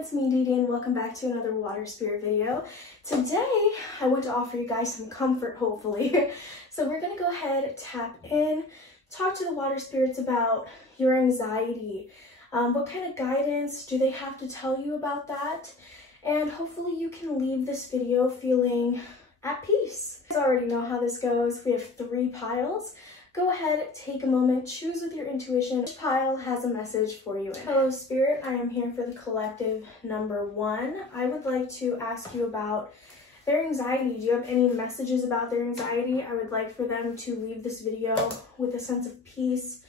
it's me, Didi, and welcome back to another water spirit video. Today, I want to offer you guys some comfort, hopefully. So we're going to go ahead, tap in, talk to the water spirits about your anxiety. What kind of guidance do they have to tell you about that? And hopefully you can leave this video feeling at peace. You guys already know how this goes. We have 3 piles. Go ahead, take a moment, choose with your intuition. Each pile has a message for you. Hello, Spirit. I am here for the collective number 1. I would like to ask you about their anxiety. Do you have any messages about their anxiety? I would like for them to leave this video with a sense of peace,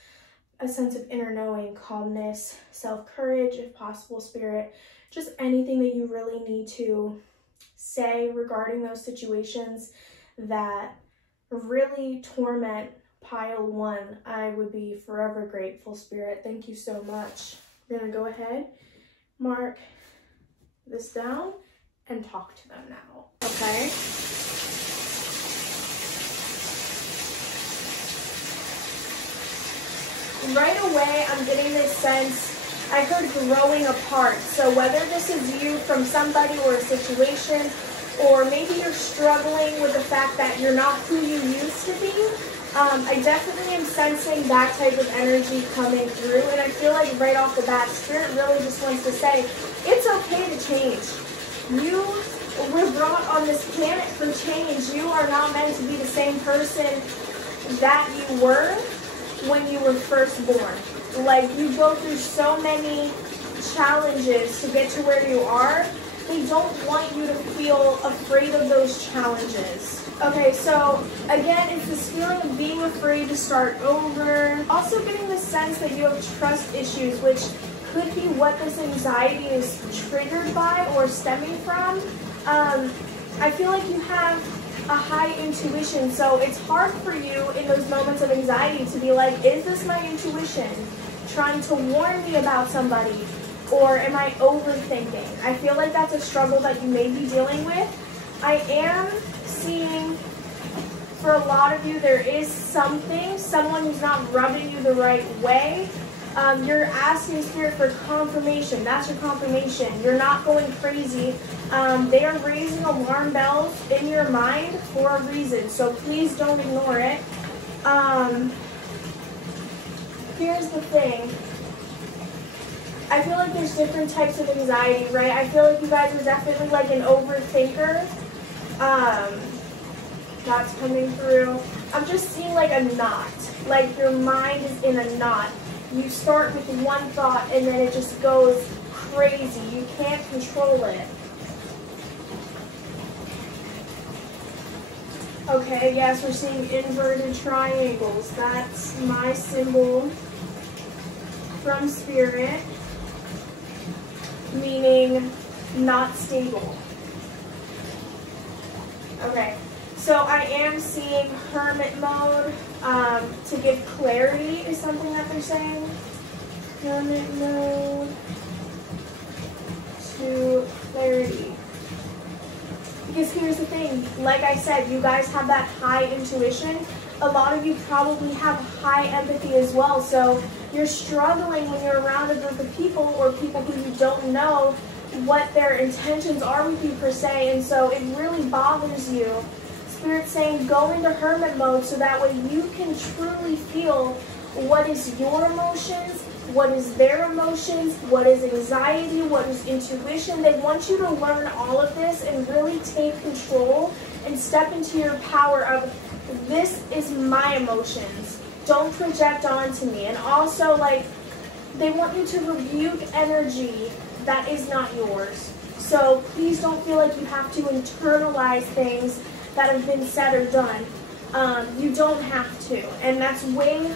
a sense of inner knowing, calmness, self-courage, if possible, Spirit. Just anything that you really need to say regarding those situations that really torment pile 1. I would be forever grateful, Spirit. Thank you so much. We're gonna go ahead, mark this down, and talk to them now, okay? Right away, I'm getting this sense, I heard growing apart. So whether this is you from somebody or a situation, or maybe you're struggling with the fact that you're not who you used to be, I definitely am sensing that type of energy coming through, and I feel like right off the bat, Spirit really just wants to say, it's okay to change. You were brought on this planet for change. You are not meant to be the same person that you were when you were first born. Like, you go through so many challenges to get to where you are. They don't want you to feel afraid of those challenges. Okay, so again, it's this feeling of being afraid to start over. Also getting the sense that you have trust issues, which could be what this anxiety is triggered by or stemming from. I feel like you have a high intuition, so it's hard for you in those moments of anxiety to be like, is this my intuition trying to warn me about somebody? Or am I overthinking? I feel like that's a struggle that you may be dealing with. I am seeing, for a lot of you, there is someone who's not rubbing you the right way. You're asking Spirit for confirmation. That's your confirmation. You're not going crazy. They are raising alarm bells in your mind for a reason, so please don't ignore it. Here's the thing. I feel like there's different types of anxiety, right? I feel like you guys are definitely like an overthinker. That's coming through. I'm just seeing like a knot. Like your mind is in a knot. You start with one thought and then it just goes crazy. You can't control it. Okay, yes, we're seeing inverted triangles. That's my symbol from Spirit, meaning not stable. Okay, so I am seeing hermit mode to give clarity is something that they're saying. Hermit mode to clarity. Because here's the thing, like I said, you guys have that high intuition. A lot of you probably have high empathy as well, so you're struggling when you're around a group of people or people who you don't know what their intentions are with you per se, and so it really bothers you. Spirit's saying go into hermit mode so that way you can truly feel what is your emotions, what is their emotions, what is anxiety, what is intuition. They want you to learn all of this and really take control and step into your power of, this is my emotions. Don't project onto me. And also, like, they want you to rebuke energy that is not yours. So please don't feel like you have to internalize things that have been said or done. You don't have to. And that's way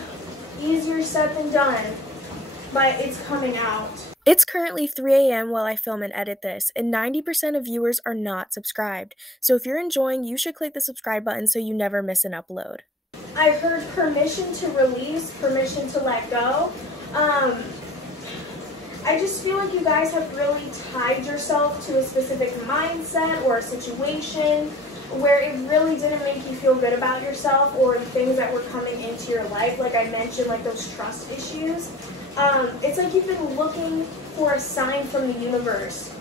easier said than done. But it's coming out. It's currently 3 a.m. while I film and edit this, and 90% of viewers are not subscribed. So if you're enjoying, you should click the subscribe button so you never miss an upload. I heard permission to release, permission to let go. I just feel like you guys have really tied yourself to a specific mindset or a situation where it really didn't make you feel good about yourself or the things that were coming into your life. Like I mentioned, like those trust issues. It's like you've been looking for a sign from the universe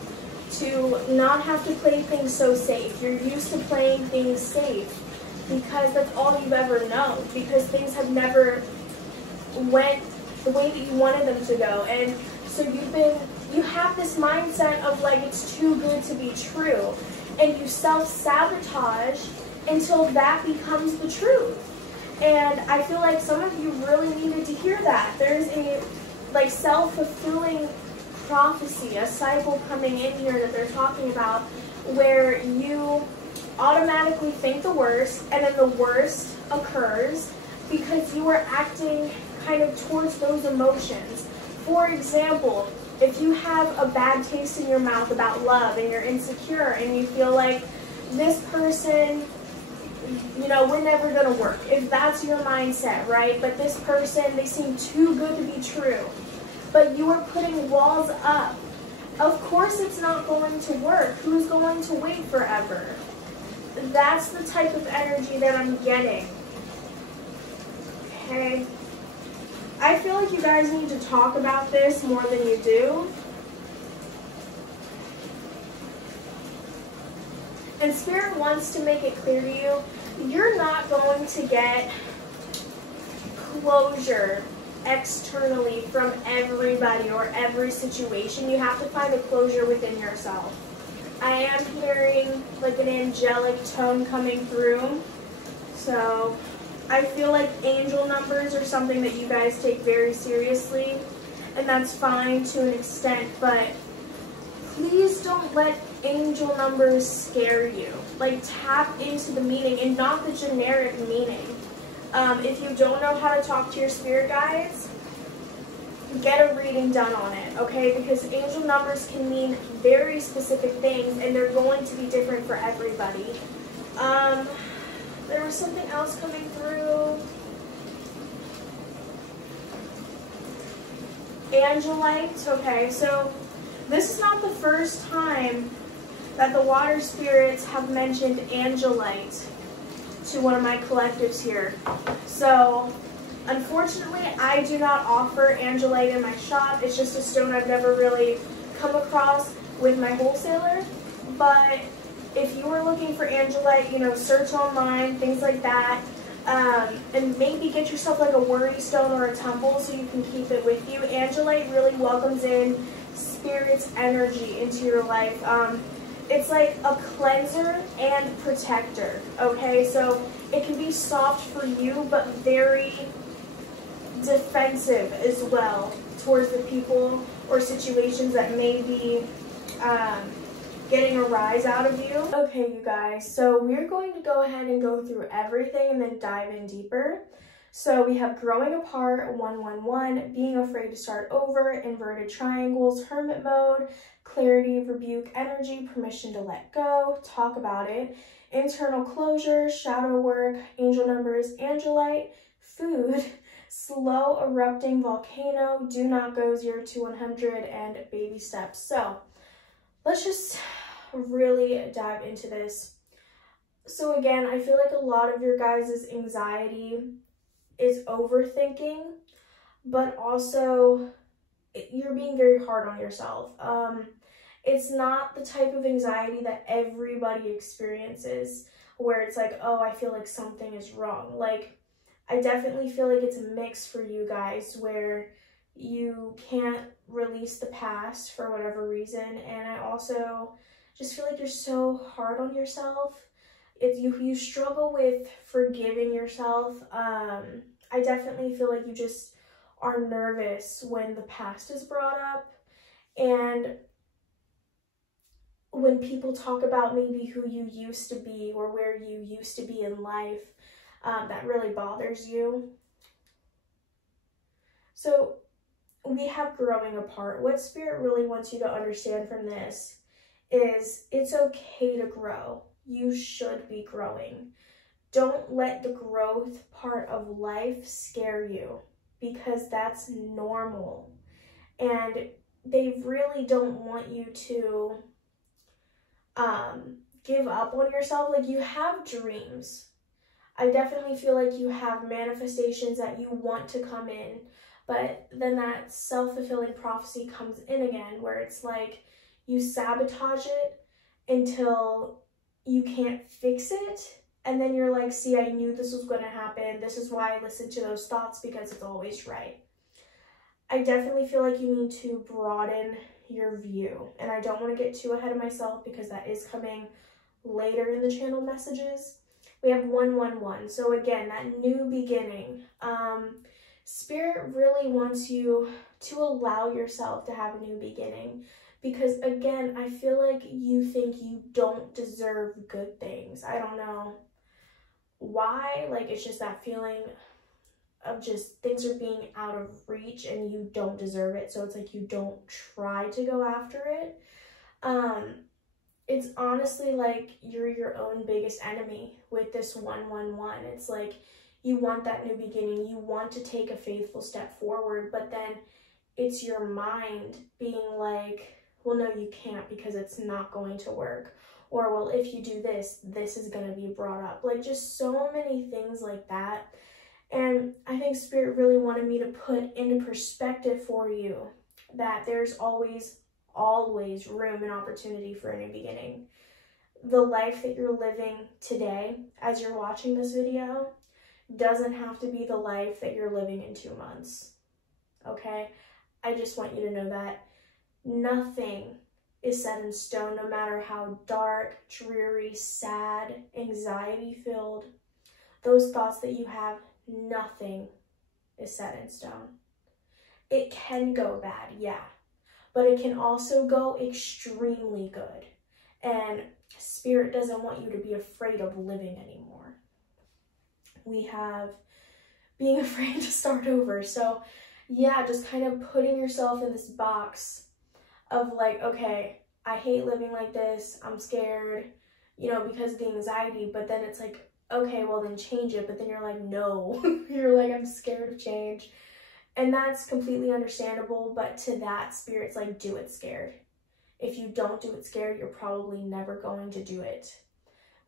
to not have to play things so safe. You're used to playing things safe because that's all you've ever known, because things have never went the way that you wanted them to go. And so you have this mindset of like, it's too good to be true. And you self-sabotage until that becomes the truth. And I feel like some of you really needed to hear that. There's a like self-fulfilling prophecy, a cycle coming in here that they're talking about, where you automatically think the worst and then the worst occurs because you are acting kind of towards those emotions. For example, if you have a bad taste in your mouth about love and you're insecure and you feel like this person, you know, we're never going to work. If that's your mindset, right? But this person, they seem too good to be true. But you are putting walls up. Of course it's not going to work. Who's going to wait forever? That's the type of energy that I'm getting. Okay? I feel like you guys need to talk about this more than you do. And Spirit wants to make it clear to you, you're not going to get closure externally from everybody or every situation. You have to find the closure within yourself. I am hearing like an angelic tone coming through. So I feel like angel numbers are something that you guys take very seriously, and that's fine to an extent, but please don't let angel numbers scare you. Like, tap into the meaning and not the generic meaning. If you don't know how to talk to your spirit guides, get a reading done on it, okay? Because angel numbers can mean very specific things, and they're going to be different for everybody. There was something else coming through. Angelite. Okay, so this is not the first time that the water spirits have mentioned Angelite to one of my collectives here. So, unfortunately, I do not offer Angelite in my shop. It's just a stone I've never really come across with my wholesaler. But if you are looking for Angelite, you know, search online, things like that, and maybe get yourself like a worry stone or a temple so you can keep it with you. Angelite really welcomes in Spirit's energy into your life. It's like a cleanser and protector, okay? So it can be soft for you, but very defensive as well towards the people or situations that may be getting a rise out of you. Okay, you guys, so we're going to go ahead and go through everything and then dive in deeper. So we have growing apart, 111, being afraid to start over, inverted triangles, hermit mode, clarity, rebuke energy, permission to let go, talk about it, internal closure, shadow work, angel numbers, Angelite, food, slow erupting volcano, do not go 0 to 100, and baby steps. So let's just really dive into this. So again, I feel like a lot of your guys' anxiety is overthinking, but also you're being very hard on yourself. It's not the type of anxiety that everybody experiences where it's like, oh, I feel like something is wrong. Like, I definitely feel like it's a mix for you guys where you can't release the past for whatever reason, and I also just feel like you're so hard on yourself. If you struggle with forgiving yourself. I definitely feel like you just are nervous when the past is brought up, and when people talk about maybe who you used to be or where you used to be in life, that really bothers you. So we have growing apart. What Spirit really wants you to understand from this is it's okay to grow. You should be growing. Don't let the growth part of life scare you, because that's normal. And they really don't want you to give up on yourself. Like, you have dreams. I definitely feel like you have manifestations that you want to come in. But then that self-fulfilling prophecy comes in again, where it's like you sabotage it until you can't fix it. And then you're like, see, I knew this was going to happen. This is why I listened to those thoughts, because it's always right. I definitely feel like you need to broaden your view. And I don't want to get too ahead of myself because that is coming later in the channel messages. We have 111. So again, that new beginning. Spirit really wants you to allow yourself to have a new beginning, because again, I feel like you think you don't deserve good things. I don't know why, like it's just that feeling of just things are being out of reach and you don't deserve it. So it's like you don't try to go after it. It's honestly like you're your own biggest enemy with this 111. It's like you want that new beginning. You want to take a faithful step forward, but then it's your mind being like, well, no, you can't because it's not going to work. Or, well, if you do this, this is going to be brought up. Like just so many things like that. And I think Spirit really wanted me to put into perspective for you that there's always room and opportunity for a new beginning. The life that you're living today, as you're watching this video, doesn't have to be the life that you're living in 2 months, okay? I just want you to know that nothing is set in stone, no matter how dark, dreary, sad, anxiety-filled, those thoughts that you have, nothing is set in stone. It can go bad, yeah, but it can also go extremely good. And Spirit doesn't want you to be afraid of living anymore. We have being afraid to start over. So yeah, just kind of putting yourself in this box of like, okay, I hate living like this. I'm scared, you know, because of the anxiety. But then it's like, okay, well then change it. But then you're like, no, you're like, I'm scared of change. And that's completely understandable. But to that, Spirit's like, do it scared. If you don't do it scared, you're probably never going to do it.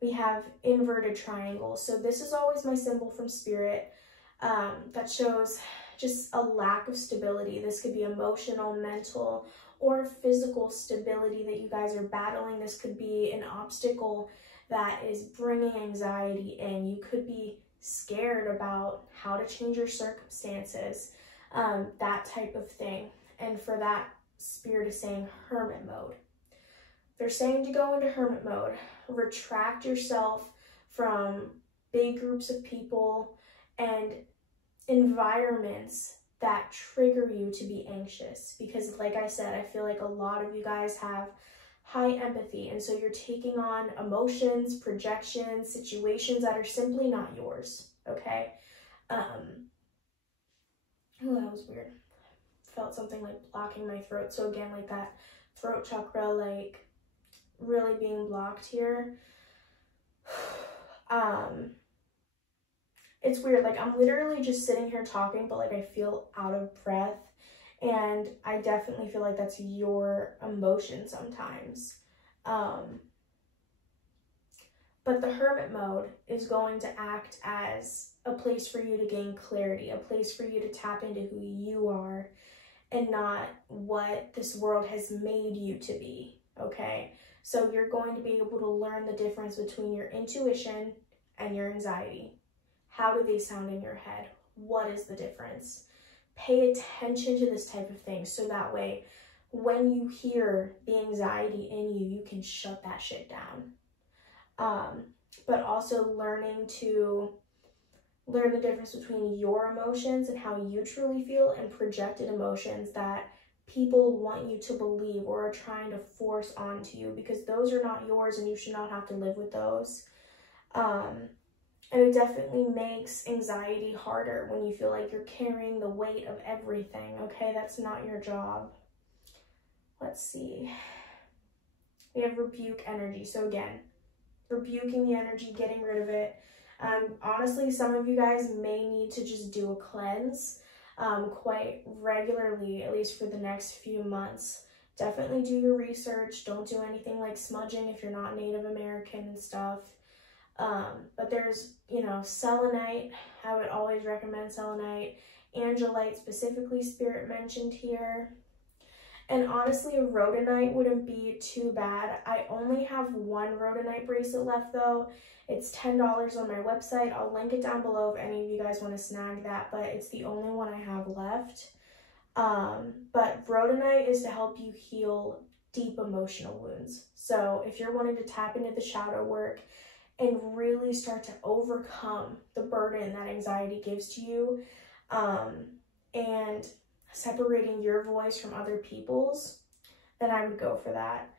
We have inverted triangles. So this is always my symbol from Spirit that shows just a lack of stability. This could be emotional, mental, or physical stability that you guys are battling. This could be an obstacle that is bringing anxiety in. You could be scared about how to change your circumstances, that type of thing. And for that, Spirit is saying hermit mode. They're saying to go into hermit mode. Retract yourself from big groups of people and environments that trigger you to be anxious. Because like I said, I feel like a lot of you guys have high empathy. And so you're taking on emotions, projections, situations that are simply not yours, okay? Oh, that was weird. Felt something like blocking my throat. So again, like that throat chakra, like really being blocked here. It's weird, like I'm literally just sitting here talking, but like I feel out of breath, and I definitely feel like that's your emotion sometimes. But the hermit mode is going to act as a place for you to gain clarity, a place for you to tap into who you are and not what this world has made you to be, okay? So you're going to be able to learn the difference between your intuition and your anxiety. How do they sound in your head? What is the difference? Pay attention to this type of thing so that way when you hear the anxiety in you, you can shut that shit down. But also learn the difference between your emotions and how you truly feel and projected emotions that people want you to believe or are trying to force onto you, because those are not yours and you should not have to live with those. And it definitely makes anxiety harder when you feel like you're carrying the weight of everything, okay? That's not your job. Let's see. We have rebuke energy. So again, rebuking the energy, getting rid of it. Honestly, some of you guys may need to just do a cleanse quite regularly, at least for the next few months. Definitely do your research. Don't do anything like smudging if you're not Native American and stuff. But there's, selenite. I would always recommend selenite. Angelite specifically, Spirit mentioned here. And honestly, a rhodonite wouldn't be too bad. I only have one rhodonite bracelet left though. It's $10 on my website. I'll link it down below if any of you guys want to snag that, but it's the only one I have left. But rhodonite is to help you heal deep emotional wounds. So if you're wanting to tap into the shadow work and really start to overcome the burden that anxiety gives to you, and separating your voice from other people's, then I would go for that.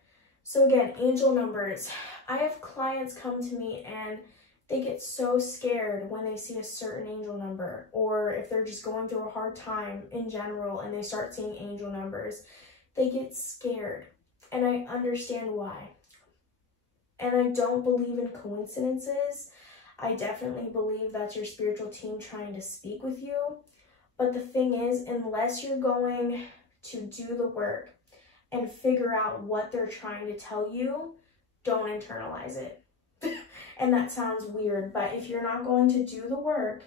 So again, angel numbers. I have clients come to me and they get so scared when they see a certain angel number, or if they're just going through a hard time in general and they start seeing angel numbers, they get scared. And I understand why. And I don't believe in coincidences. I definitely believe that's your spiritual team trying to speak with you. But the thing is, unless you're going to do the work and figure out what they're trying to tell you, don't internalize it. And that sounds weird, but if you're not going to do the work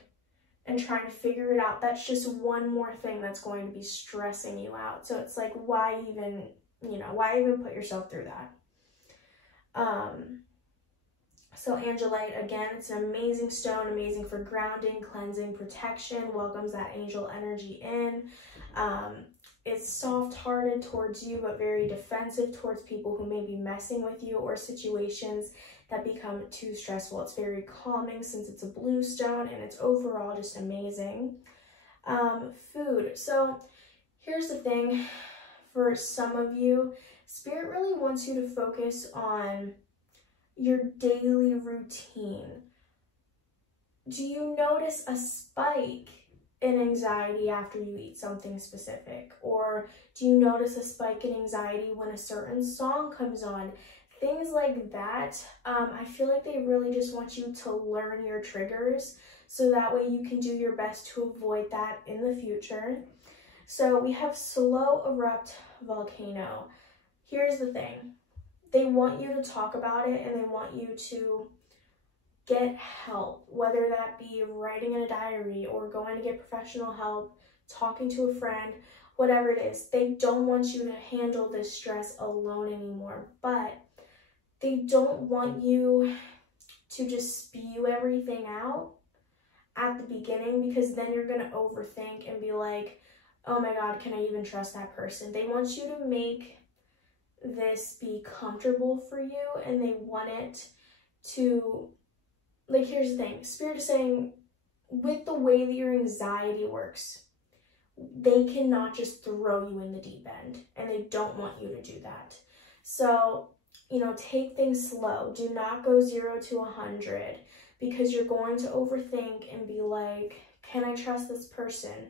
and trying to figure it out, that's just one more thing that's going to be stressing you out. So it's like, why even put yourself through that? So Angelite, again, it's an amazing stone, amazing for grounding, cleansing, protection, welcomes that angel energy in. It's soft-hearted towards you, but very defensive towards people who may be messing with you or situations that become too stressful. It's very calming since it's a blue stone, and it's overall just amazing. Food. So here's the thing. For some of you, Spirit really wants you to focus on your daily routine. Do you notice a spike in anxiety after you eat something specific? Or do you notice a spike in anxiety when a certain song comes on? Things like that. I feel like they really just want you to learn your triggers so that way you can do your best to avoid that in the future. So we have slow erupt volcano. Here's the thing. They want you to talk about it and they want you to get help, whether that be writing in a diary or going to get professional help, talking to a friend, whatever it is. They don't want you to handle this stress alone anymore, but they don't want you to just spew everything out at the beginning, because then you're going to overthink and be like, oh my God, can I even trust that person? They want you to make this be comfortable for you, and they want it to, like, here's the thing. Spirit is saying, with the way that your anxiety works, they cannot just throw you in the deep end, and they don't want you to do that. So, take things slow. Do not go 0 to 100, because you're going to overthink and be like, can I trust this person?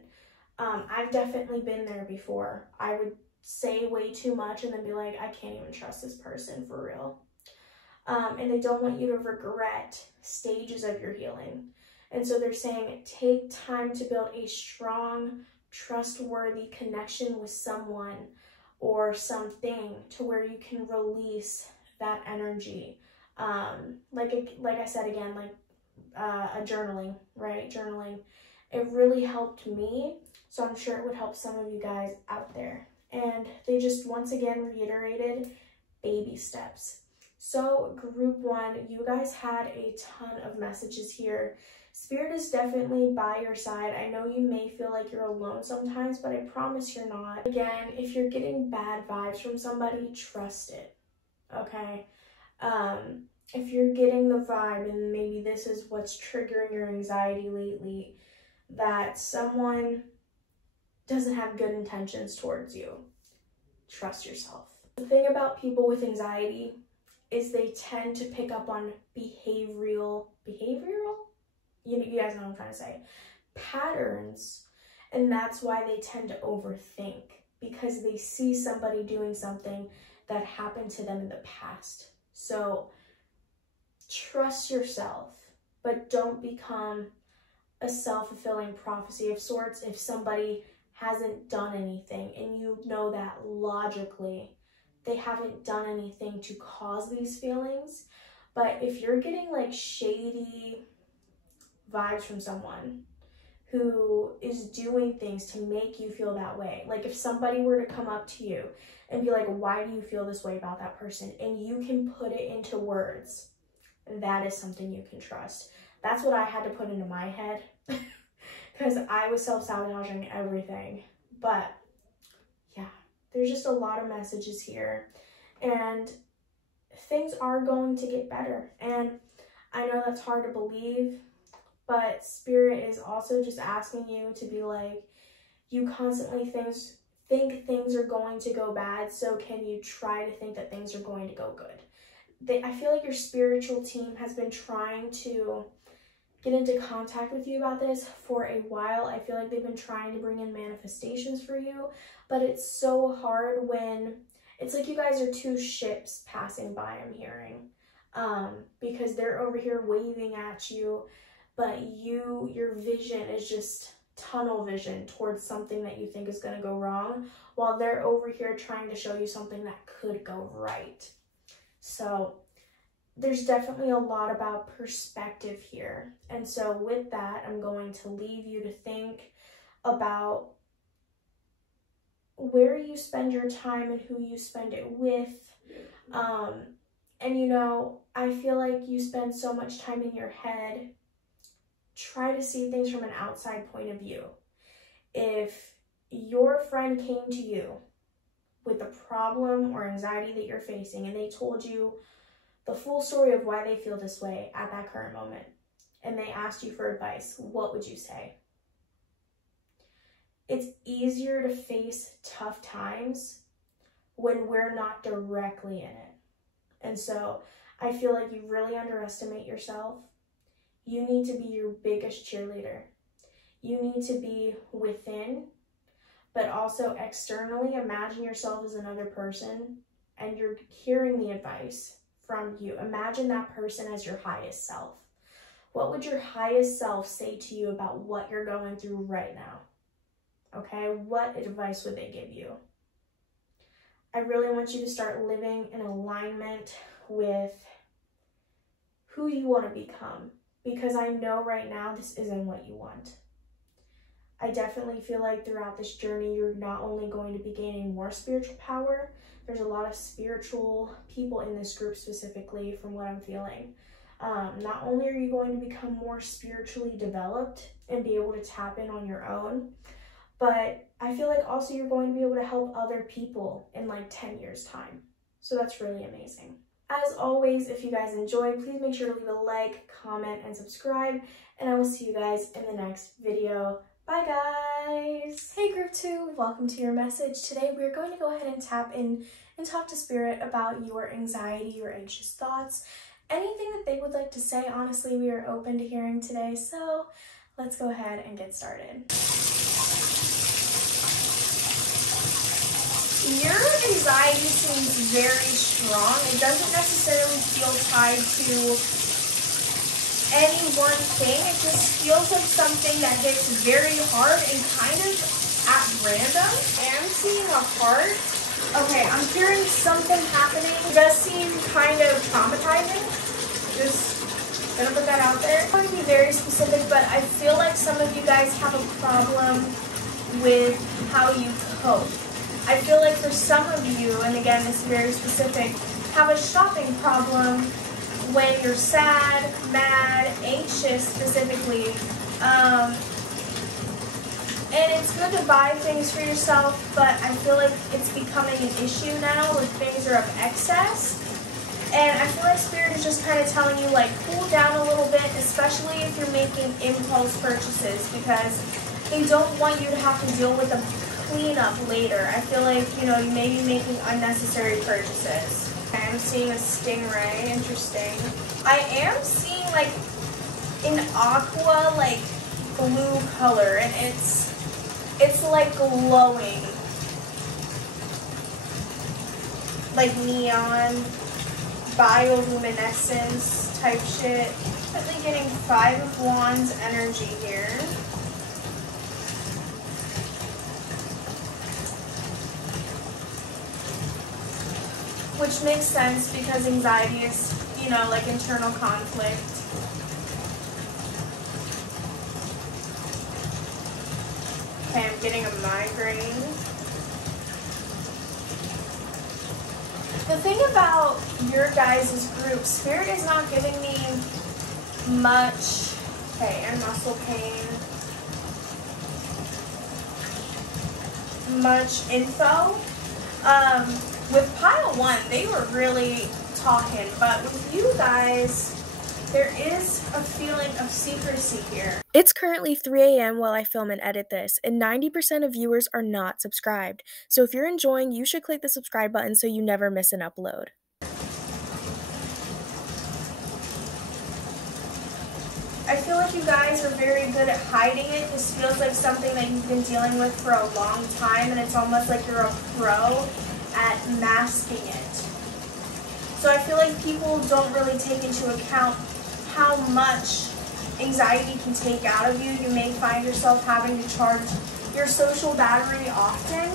I've definitely been there before. I would say way too much and then be like, I can't even trust this person for real. And they don't want you to regret stages of your healing. And so they're saying, take time to build a strong, trustworthy connection with someone or something to where you can release that energy. Like I said again, a journaling, right? Journaling. It really helped me, so I'm sure it would help some of you guys out there. And they just once again reiterated baby steps. So group 1, you guys had a ton of messages here. Spirit is definitely by your side. I know you may feel like you're alone sometimes, but I promise you're not. Again, if you're getting bad vibes from somebody, trust it, okay? If you're getting the vibe, and maybe this is what's triggering your anxiety lately, that someone doesn't have good intentions towards you, trust yourself. The thing about people with anxiety is they tend to pick up on behavioral, you guys know what I'm trying to say, patterns, and that's why they tend to overthink, because they see somebody doing something that happened to them in the past. So trust yourself, but don't become a self-fulfilling prophecy of sorts if somebody hasn't done anything and you know that logically they haven't done anything to cause these feelings, But if you're getting like shady vibes from someone who is doing things to make you feel that way, like if somebody were to come up to you and be like, why do you feel this way about that person? And you can put it into words, that is something you can trust. That's what I had to put into my head because I was self-sabotaging everything. But yeah, there's just a lot of messages here and things are going to get better. And I know that's hard to believe, but Spirit is also just asking you to be like, you constantly think things are going to go bad, so can you try to think that things are going to go good? I feel like your spiritual team has been trying to get into contact with you about this for a while. I feel like they've been trying to bring in manifestations for you, but it's so hard when it's like you guys are two ships passing by, I'm hearing, because they're over here waving at you, but your vision is just tunnel vision towards something that you think is going to go wrong, while they're over here trying to show you something that could go right. So there's definitely a lot about perspective here. And so with that, I'm going to leave you to think about where you spend your time and who you spend it with. And you know, I feel like you spend so much time in your head. Try to see things from an outside point of view. If your friend came to you with a problem or anxiety that you're facing and they told you the full story of why they feel this way at that current moment, and they asked you for advice, what would you say? It's easier to face tough times when we're not directly in it. And so I feel like you really underestimate yourself. You need to be your biggest cheerleader. You need to be within, but also externally. Imagine yourself as another person and you're hearing the advice from you. Imagine that person as your highest self. What would your highest self say to you about what you're going through right now? Okay, what advice would they give you? I really want you to start living in alignment with who you want to become, because I know right now this isn't what you want. I definitely feel like throughout this journey, you're not only going to be gaining more spiritual power, there's a lot of spiritual people in this group specifically from what I'm feeling. Not only are you going to become more spiritually developed and be able to tap in on your own, but I feel like also you're going to be able to help other people in like 10 years time. So that's really amazing. As always, if you guys enjoyed, please make sure to leave a like, comment, and subscribe. And I will see you guys in the next video. Bye guys! Hey group 2, welcome to your message. Today we're going to go ahead and tap in and talk to Spirit about your anxiety, your anxious thoughts, anything that they would like to say. Honestly, we are open to hearing today, so let's go ahead and get started. Your anxiety seems very strong. It doesn't necessarily feel tied to any one thing. It just feels like something that hits very hard and kind of at random. I am seeing a heart. Okay, I'm hearing something happening. It does seem kind of traumatizing. Just gonna put that out there. I'm going to be very specific, but I feel like some of you guys have a problem with how you cope. I feel like for some of you, and again, this is very specific, have a shopping problem when you're sad, mad, anxious specifically. And it's good to buy things for yourself, but I feel like it's becoming an issue now where things are of excess. And I feel like Spirit is just kind of telling you, like, cool down a little bit, especially if you're making impulse purchases, because they don't want you to have to deal with them clean up later. I feel like, you know, you may be making unnecessary purchases. Okay, I'm seeing a stingray, interesting. I am seeing like an aqua, like blue color, and it's like glowing. Like neon, bioluminescence type shit. Definitely getting 5 of Wands energy here. Which makes sense because anxiety is, you know, like internal conflict. Okay, I'm getting a migraine. The thing about your guys' group, Spirit is not giving me much, okay, and muscle pain, much info. With pile 1, they were really talking, but with you guys, there is a feeling of secrecy here. It's currently 3 a.m. while I film and edit this, and 90% of viewers are not subscribed. So if you're enjoying, you should click the subscribe button so you never miss an upload. I feel like you guys are very good at hiding it. This feels like something that you've been dealing with for a long time, and it's almost like you're a pro at masking it. So I feel like people don't really take into account how much anxiety can take out of you. You may find yourself having to charge your social battery often,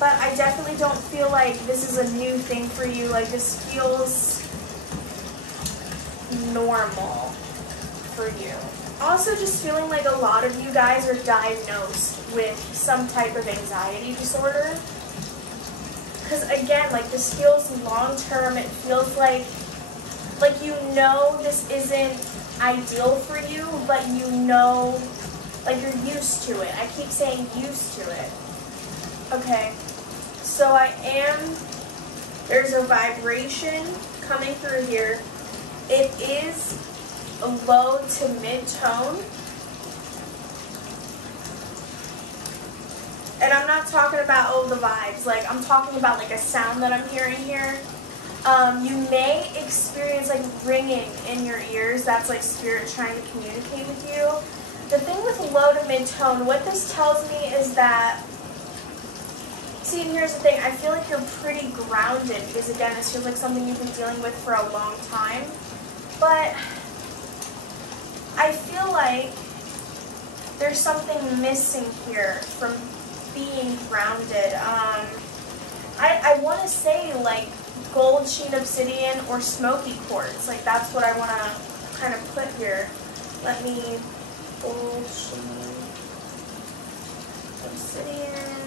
but I definitely don't feel like this is a new thing for you. Like, this feels normal for you. Also, just feeling like a lot of you guys are diagnosed with some type of anxiety disorder. Because again, like, this feels long-term. It feels like you know this isn't ideal for you, but you know, like, you're used to it. I keep saying used to it. Okay, so there's a vibration coming through here. It is a low to mid-tone. And I'm not talking about, oh, the vibes. Like, I'm talking about, like, a sound that I'm hearing here. You may experience, like, ringing in your ears. That's, like, Spirit trying to communicate with you. The thing with low to mid-tone, what this tells me is that, see, and here's the thing. I feel like you're pretty grounded because, again, this feels like something you've been dealing with for a long time. But I feel like there's something missing here from being grounded. I want to say, like, gold sheen obsidian or smoky quartz. Like, that's what I want to kind of put here. Let me, gold sheen obsidian,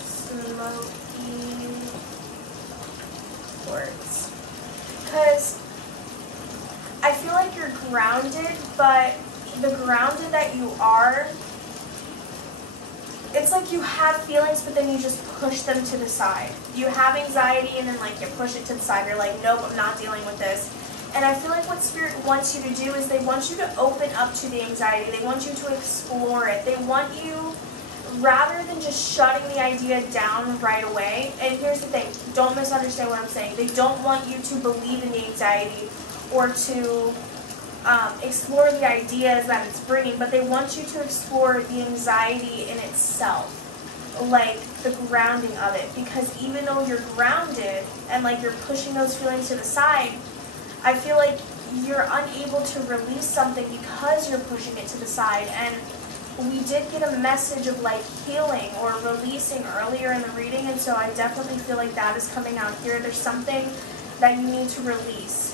smoky quartz. Because I feel like you're grounded, but the grounded that you are, it's like you have feelings, but then you just push them to the side. You have anxiety, and then, like, you push it to the side. You're like, nope, I'm not dealing with this. And I feel like what Spirit wants you to do is they want you to open up to the anxiety. They want you to explore it. They want you, rather than just shutting the idea down right away. And here's the thing, don't misunderstand what I'm saying. They don't want you to believe in the anxiety or to explore the ideas that it's bringing, but they want you to explore the anxiety in itself, like the grounding of it. Because even though you're grounded and, like, you're pushing those feelings to the side, I feel like you're unable to release something because you're pushing it to the side. And we did get a message of, like, healing or releasing earlier in the reading, and so I definitely feel like that is coming out here. There's something that you need to release.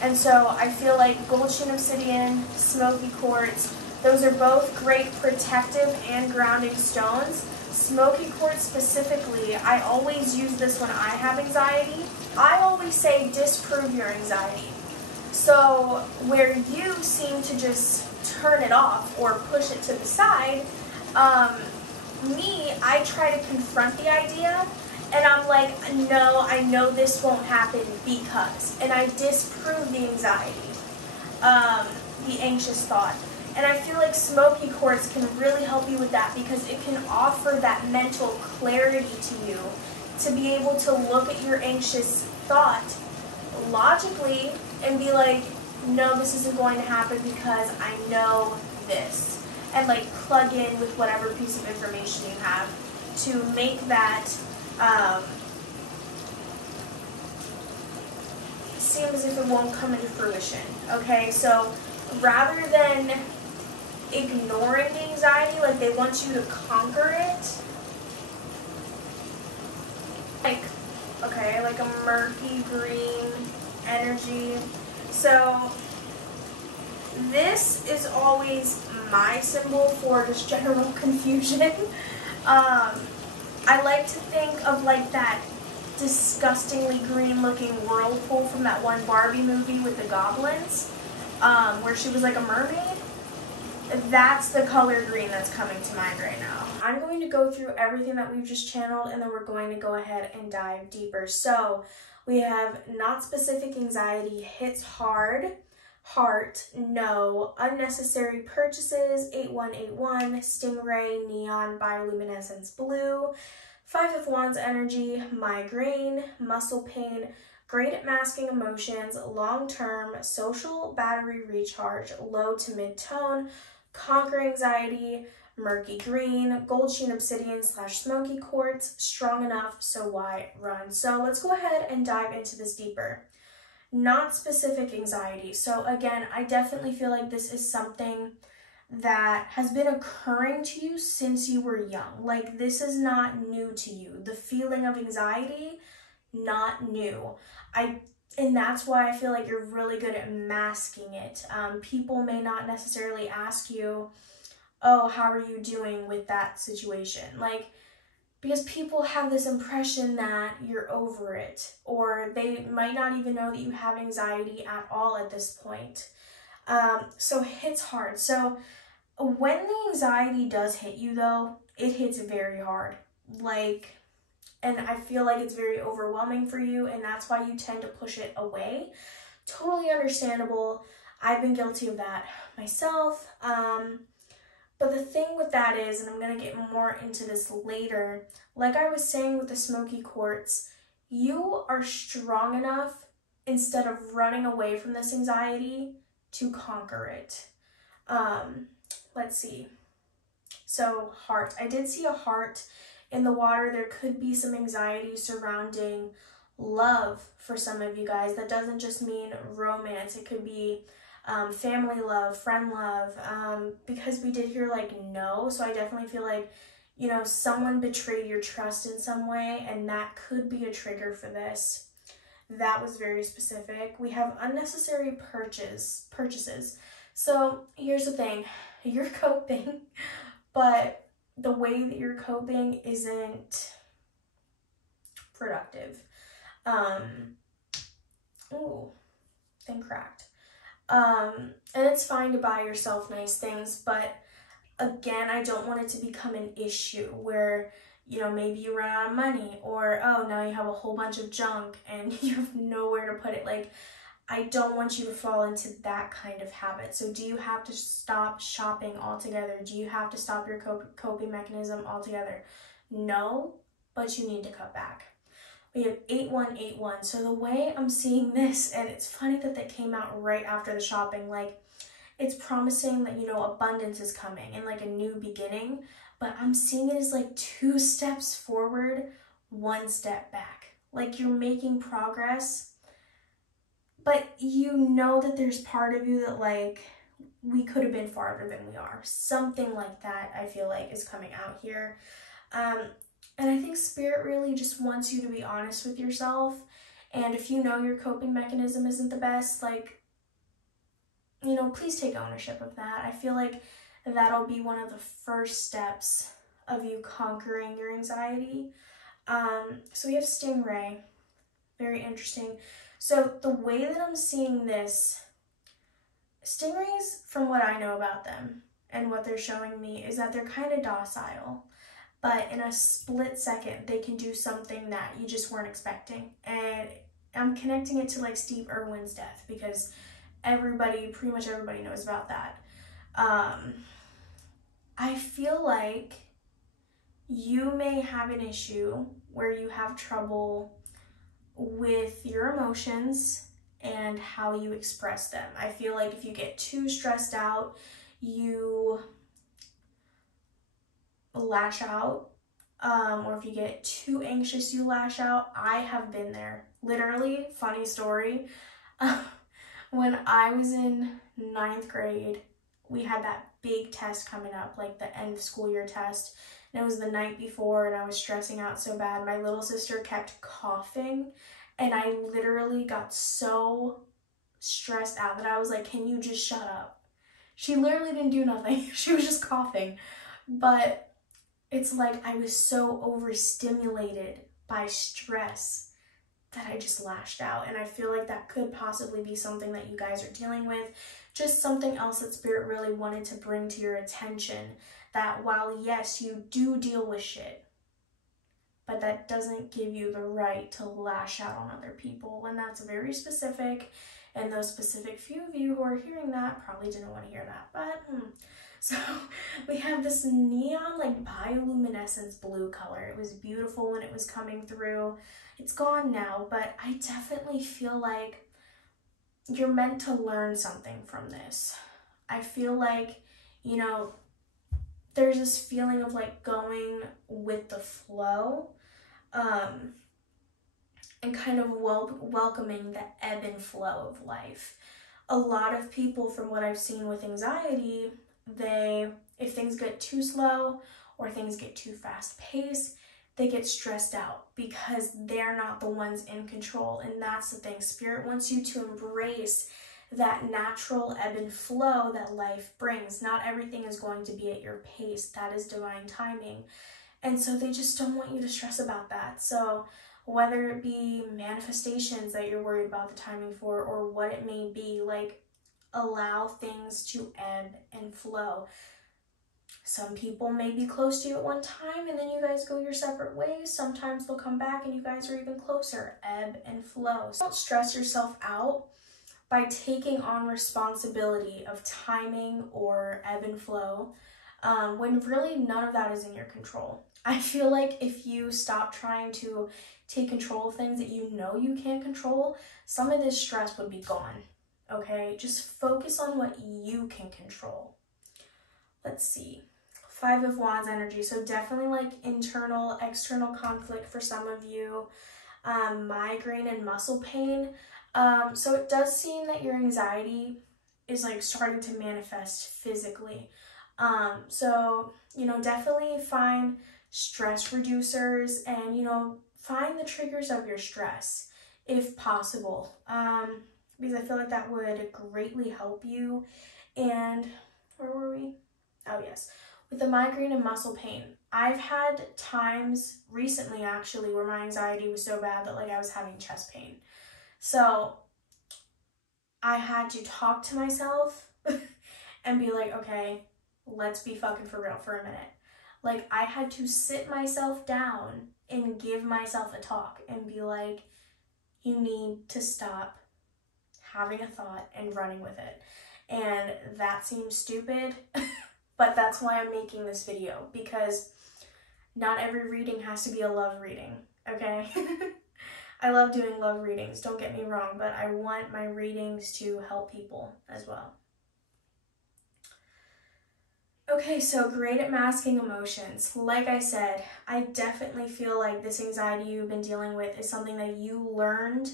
And so I feel like gold sheen obsidian, smoky quartz, those are both great protective and grounding stones. Smoky quartz specifically, I always use this when I have anxiety. I always say disprove your anxiety. So where you seem to just turn it off or push it to the side, I try to confront the idea. And I'm like, no, I know this won't happen because. And I disprove the anxiety, the anxious thought. And I feel like smoky quartz can really help you with that because it can offer that mental clarity to you to be able to look at your anxious thought logically and be like, no, this isn't going to happen because I know this. And, like, plug in with whatever piece of information you have to make that seem as if it won't come into fruition. Okay, so rather than ignoring the anxiety, like, they want you to conquer it. Like, okay, okay? Like a murky green energy. So this is always my symbol for just general confusion. I like to think of like that disgustingly green looking whirlpool from that one Barbie movie with the goblins, where she was like a mermaid. That's the color green that's coming to mind right now. I'm going to go through everything that we've just channeled, and then we're going to go ahead and dive deeper. So we have not specific anxiety, hits hard, heart, no, unnecessary purchases, 8181, stingray, neon, bioluminescence blue, Five of Wands energy, migraine, muscle pain, great at masking emotions, long-term, social battery recharge, low to mid-tone, conquer anxiety, murky green, gold sheen obsidian / smoky quartz, strong enough, so why run? So let's go ahead and dive into this deeper. Not specific anxiety. So again, I definitely feel like this is something that has been occurring to you since you were young. Like, this is not new to you. The feeling of anxiety, not new. And that's why I feel like you're really good at masking it. People may not necessarily ask you, oh, how are you doing with that situation? Like, because people have this impression that you're over it, or they might not even know that you have anxiety at all at this point. So it hits hard. So when the anxiety does hit you though, it hits very hard. And I feel like it's very overwhelming for you, and that's why you tend to push it away. Totally understandable. I've been guilty of that myself. But the thing with that is, and I'm going to get more into this later, like I was saying with the smoky quartz, you are strong enough, instead of running away from this anxiety, to conquer it. Let's see. So heart. I did see a heart in the water. There could be some anxiety surrounding love for some of you guys. That doesn't just mean romance. It could be family love, friend love, because we did hear like no. So I definitely feel like, you know, someone betrayed your trust in some way, and that could be a trigger for this. That was very specific. We have unnecessary purchases. So here's the thing, you're coping, but the way that you're coping isn't productive. Ooh, thing cracked. And it's fine to buy yourself nice things, but again, I don't want it to become an issue where, you know, maybe you run out of money, or, oh, now you have a whole bunch of junk and you have nowhere to put it. Like, I don't want you to fall into that kind of habit. So do you have to stop shopping altogether? Do you have to stop your coping mechanism altogether? No, but you need to cut back. We have 8181. So the way I'm seeing this, and it's funny that that came out right after the shopping, like, it's promising that, you know, abundance is coming and like a new beginning, but I'm seeing it as like 2 steps forward, 1 step back. Like, you're making progress, but you know that there's part of you that, like, we could have been farther than we are. Something like that, I feel like, is coming out here. And I think Spirit really just wants you to be honest with yourself. And if you know your coping mechanism isn't the best, like, you know, please take ownership of that. I feel like that'll be one of the first steps of you conquering your anxiety. So we have Stingray. Very interesting. So the way that I'm seeing this, stingrays, from what I know about them and what they're showing me, is that they're kind of docile, but in a split second, they can do something that you just weren't expecting. And I'm connecting it to like Steve Irwin's death, because pretty much everybody knows about that. I feel like you may have an issue where you have trouble with your emotions and how you express them. I feel like if you get too stressed out, you lash out, or if you get too anxious, you lash out. I have been there. Literally, funny story, when I was in 9th grade, we had that big test coming up, like the end of school year test. And it was the night before, and I was stressing out so bad. My little sister kept coughing, and I literally got so stressed out that I was like, can you just shut up? She literally didn't do nothing. She was just coughing. But it's like I was so overstimulated by stress that I just lashed out. And I feel like that could possibly be something that you guys are dealing with. Just something else that Spirit really wanted to bring to your attention. That while, yes, you do deal with shit, but that doesn't give you the right to lash out on other people. And that's very specific. And those specific few of you who are hearing that probably didn't want to hear that. But, So we have this neon, like, bioluminescence blue color. It was beautiful when it was coming through. It's gone now, but I definitely feel like you're meant to learn something from this. I feel like, you know, there's this feeling of like going with the flow, and kind of welcoming the ebb and flow of life. A lot of people, from what I've seen with anxiety, if things get too slow or things get too fast paced, they get stressed out because they're not the ones in control. And that's the thing. Spirit wants you to embrace that natural ebb and flow that life brings. Not everything is going to be at your pace. That is divine timing. And so they just don't want you to stress about that. So whether it be manifestations that you're worried about the timing for, or what it may be, like, allow things to ebb and flow. Some people may be close to you at one time and then you guys go your separate ways. Sometimes they'll come back and you guys are even closer. Ebb and flow. So don't stress yourself out by taking on responsibility of timing or ebb and flow, when really none of that is in your control. I feel like if you stop trying to take control of things that you know you can't control, some of this stress would be gone, okay? Just focus on what you can control. Let's see. 5 of Wands energy. So definitely like internal, external conflict for some of you. Migraine and muscle pain. So it does seem that your anxiety is like starting to manifest physically. So, you know, definitely find stress reducers and, you know, find the triggers of your stress if possible. Because I feel like that would greatly help you. And where were we? Oh, yes. With the migraine and muscle pain, I've had times recently actually where my anxiety was so bad that like I was having chest pain. So I had to talk to myself and be like, okay, let's be fucking for real for a minute. Like, I had to sit myself down and give myself a talk and be like, you need to stop having a thought and running with it. And that seems stupid, but that's why I'm making this video, because not every reading has to be a love reading, okay? I love doing love readings, don't get me wrong, but I want my readings to help people as well. Okay, so great at masking emotions. Like I said, I definitely feel like this anxiety you've been dealing with is something that you learned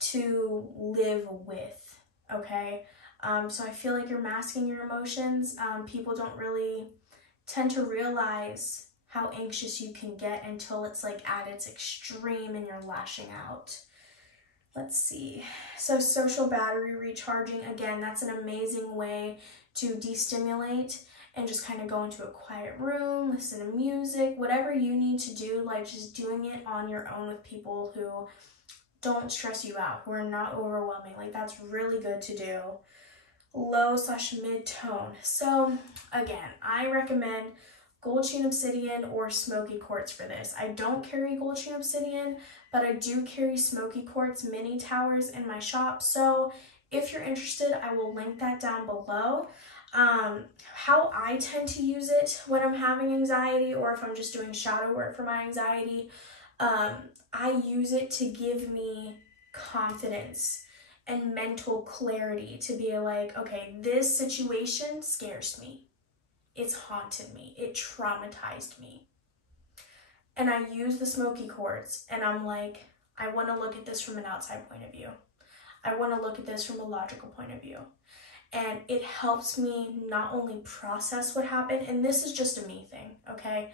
to live with, okay? So I feel like you're masking your emotions. People don't really tend to realize how anxious you can get until it's like at its extreme and you're lashing out. Let's see. So social battery recharging, again, that's an amazing way to destimulate and just kind of go into a quiet room, listen to music, whatever you need to do, like just doing it on your own with people who don't stress you out, who are not overwhelming. Like, that's really good to do. Low/mid tone. So again, I recommend gold chain obsidian or smoky quartz for this. I don't carry gold chain obsidian, but I do carry smoky quartz mini towers in my shop. So if you're interested, I will link that down below. How I tend to use it when I'm having anxiety, or if I'm just doing shadow work for my anxiety, I use it to give me confidence and mental clarity to be like, okay, this situation scares me. It's haunted me. It traumatized me. And I use the smoky quartz and I'm like, I want to look at this from an outside point of view. I want to look at this from a logical point of view. and it helps me not only process what happened, and this is just a me thing, okay?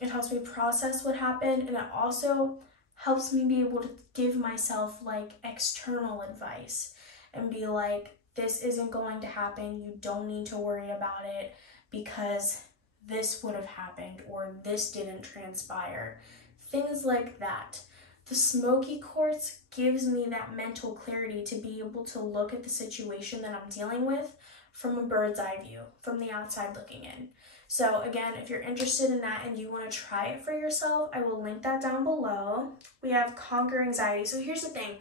It helps me process what happened, and it also helps me be able to give myself like external advice and be like, this isn't going to happen, you don't need to worry about it because this would have happened or this didn't transpire. Things like that. The smoky quartz gives me that mental clarity to be able to look at the situation that I'm dealing with from a bird's eye view, from the outside looking in. So again, if you're interested in that and you want to try it for yourself, I will link that down below. We have Conquer Anxiety. So here's the thing.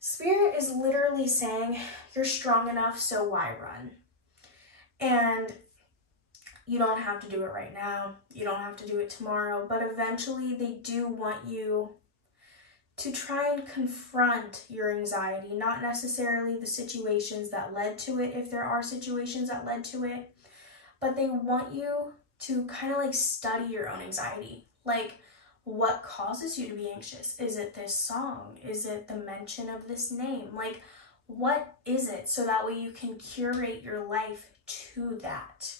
Spirit is literally saying, you're strong enough, so why run? And you don't have to do it right now. You don't have to do it tomorrow. But eventually they do want you to try and confront your anxiety, not necessarily the situations that led to it, if there are situations that led to it, but they want you to kind of like study your own anxiety. Like, what causes you to be anxious? Is it this song? Is it the mention of this name? Like, what is it? So that way you can curate your life to that.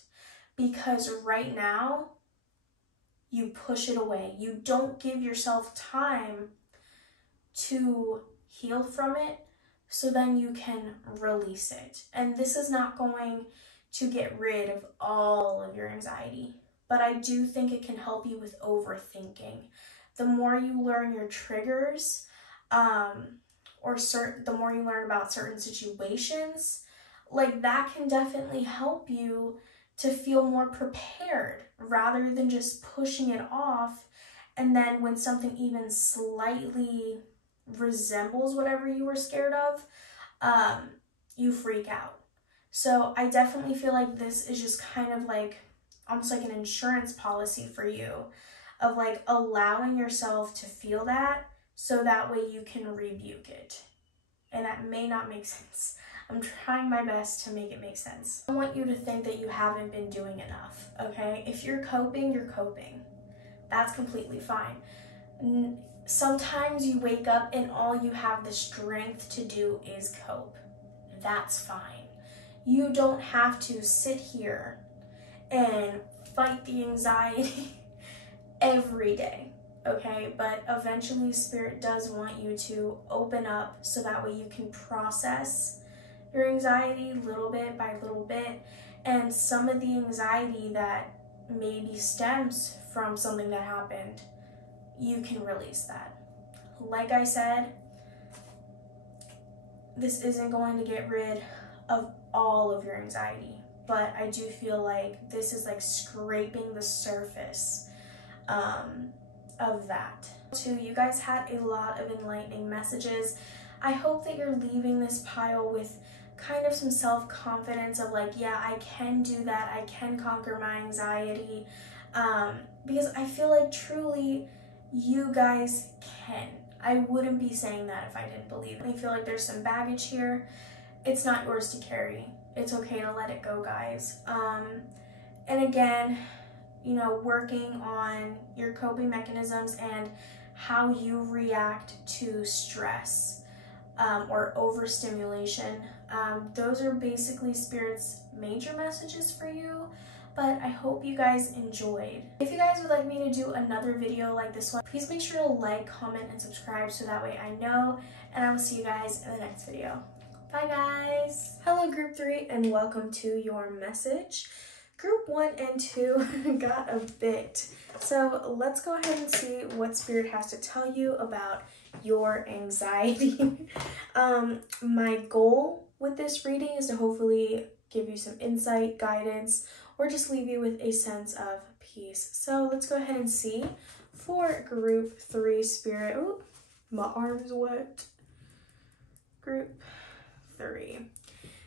Because right now, you push it away. You don't give yourself time to heal from it, so then you can release it. And this is not going to get rid of all of your anxiety, but I do think it can help you with overthinking. The more you learn your triggers, the more you learn about certain situations, like that can definitely help you to feel more prepared rather than just pushing it off. And then when something even slightly resembles whatever you were scared of, you freak out. So I definitely feel like this is just kind of like almost like an insurance policy for you of like allowing yourself to feel that so that way you can rebuke it. And that may not make sense. I'm trying my best to make it make sense. I want you to think that you haven't been doing enough, okay? If you're coping, you're coping. That's completely fine. Sometimes you wake up and all you have the strength to do is cope. That's fine. You don't have to sit here and fight the anxiety every day, okay? But eventually Spirit does want you to open up so that way you can process your anxiety little bit by little bit. And some of the anxiety that maybe stems from something that happened, you can release that. Like I said, this isn't going to get rid of all of your anxiety, but I do feel like this is like scraping the surface of that. So you guys had a lot of enlightening messages. I hope that you're leaving this pile with kind of some self-confidence of like, yeah, I can do that. I can conquer my anxiety. Because I feel like truly you guys can. I wouldn't be saying that if I didn't believe it. I feel like there's some baggage here. It's not yours to carry. It's okay to let it go, guys. And again, you know, working on your coping mechanisms and how you react to stress or overstimulation. Those are basically Spirit's major messages for you. But I hope you guys enjoyed. If you guys would like me to do another video like this one, please make sure to like, comment, and subscribe so that way I know. And I will see you guys in the next video. Bye guys. Hello group 3 and welcome to your message. Group 1 and 2 got a bit. So let's go ahead and see what Spirit has to tell you about your anxiety. My goal with this reading is to hopefully give you some insight, guidance, or just leave you with a sense of peace. So let's go ahead and see for group 3 Spirit. Oh, my arm's wet. Group 3.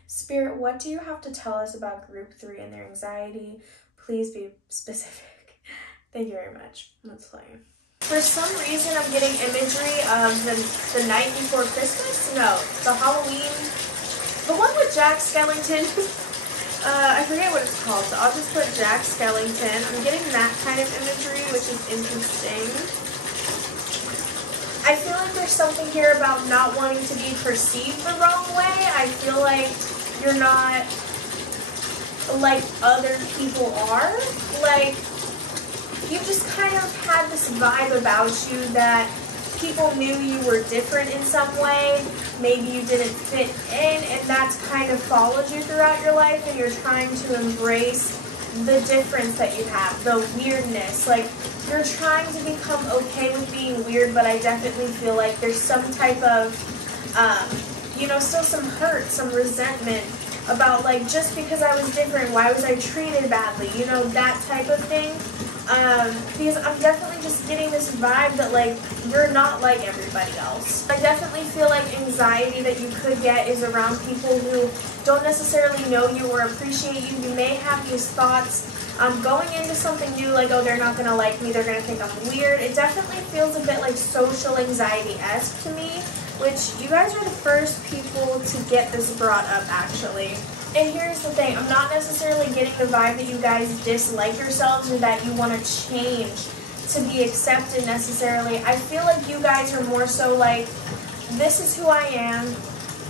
Spirit, what do you have to tell us about group 3 and their anxiety? Please be specific. Thank you very much. Let's play. For some reason, I'm getting imagery of the night before Christmas. No, the Halloween. The one with Jack Skellington. I forget what it's called, so I'll just put Jack Skellington. I'm getting that kind of imagery, which is interesting. I feel like there's something here about not wanting to be perceived the wrong way. I feel like you're not like other people are. Like, you just kind of had this vibe about you that people knew you were different in some way. Maybe you didn't fit in, and that's kind of followed you throughout your life, and you're trying to embrace the difference that you have, the weirdness. Like, you're trying to become okay with being weird, but I definitely feel like there's some type of, you know, still some hurt, some resentment about, like, just because I was different, why was I treated badly, you know, that type of thing. Because I'm definitely just getting this vibe that, like, you're not like everybody else. I definitely feel like anxiety that you could get is around people who don't necessarily know you or appreciate you. You may have these thoughts going into something new, like, oh, they're not going to like me, they're going to think I'm weird. It definitely feels a bit like social anxiety-esque to me, which you guys are the first people to get this brought up, actually. And here's the thing, I'm not necessarily getting the vibe that you guys dislike yourselves or that you want to change to be accepted necessarily. I feel like you guys are more so like, this is who I am,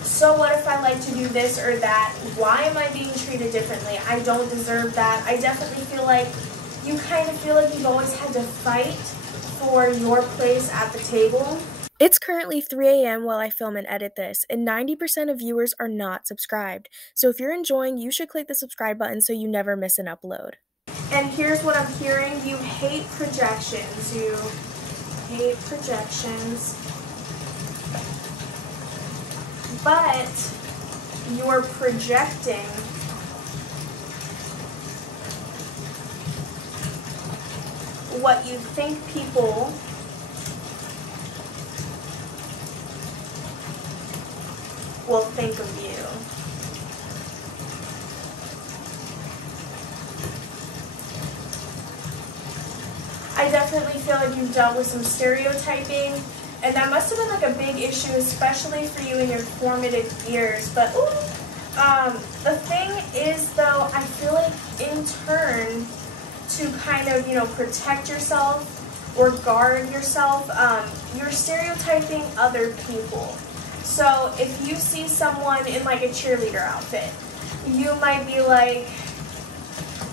so what if I like to do this or that? Why am I being treated differently? I don't deserve that. I definitely feel like you kind of feel like you've always had to fight for your place at the table. It's currently 3 a.m. while I film and edit this, and 90% of viewers are not subscribed. So if you're enjoying, you should click the subscribe button so you never miss an upload. And here's what I'm hearing. You hate projections. You hate projections. But you're projecting what you think people will think of you. I definitely feel like you've dealt with some stereotyping, and that must have been like a big issue, especially for you in your formative years. But the thing is, though, I feel like in turn, to kind of, you know, protect yourself or guard yourself, you're stereotyping other people. So if you see someone in like a cheerleader outfit, you might be like,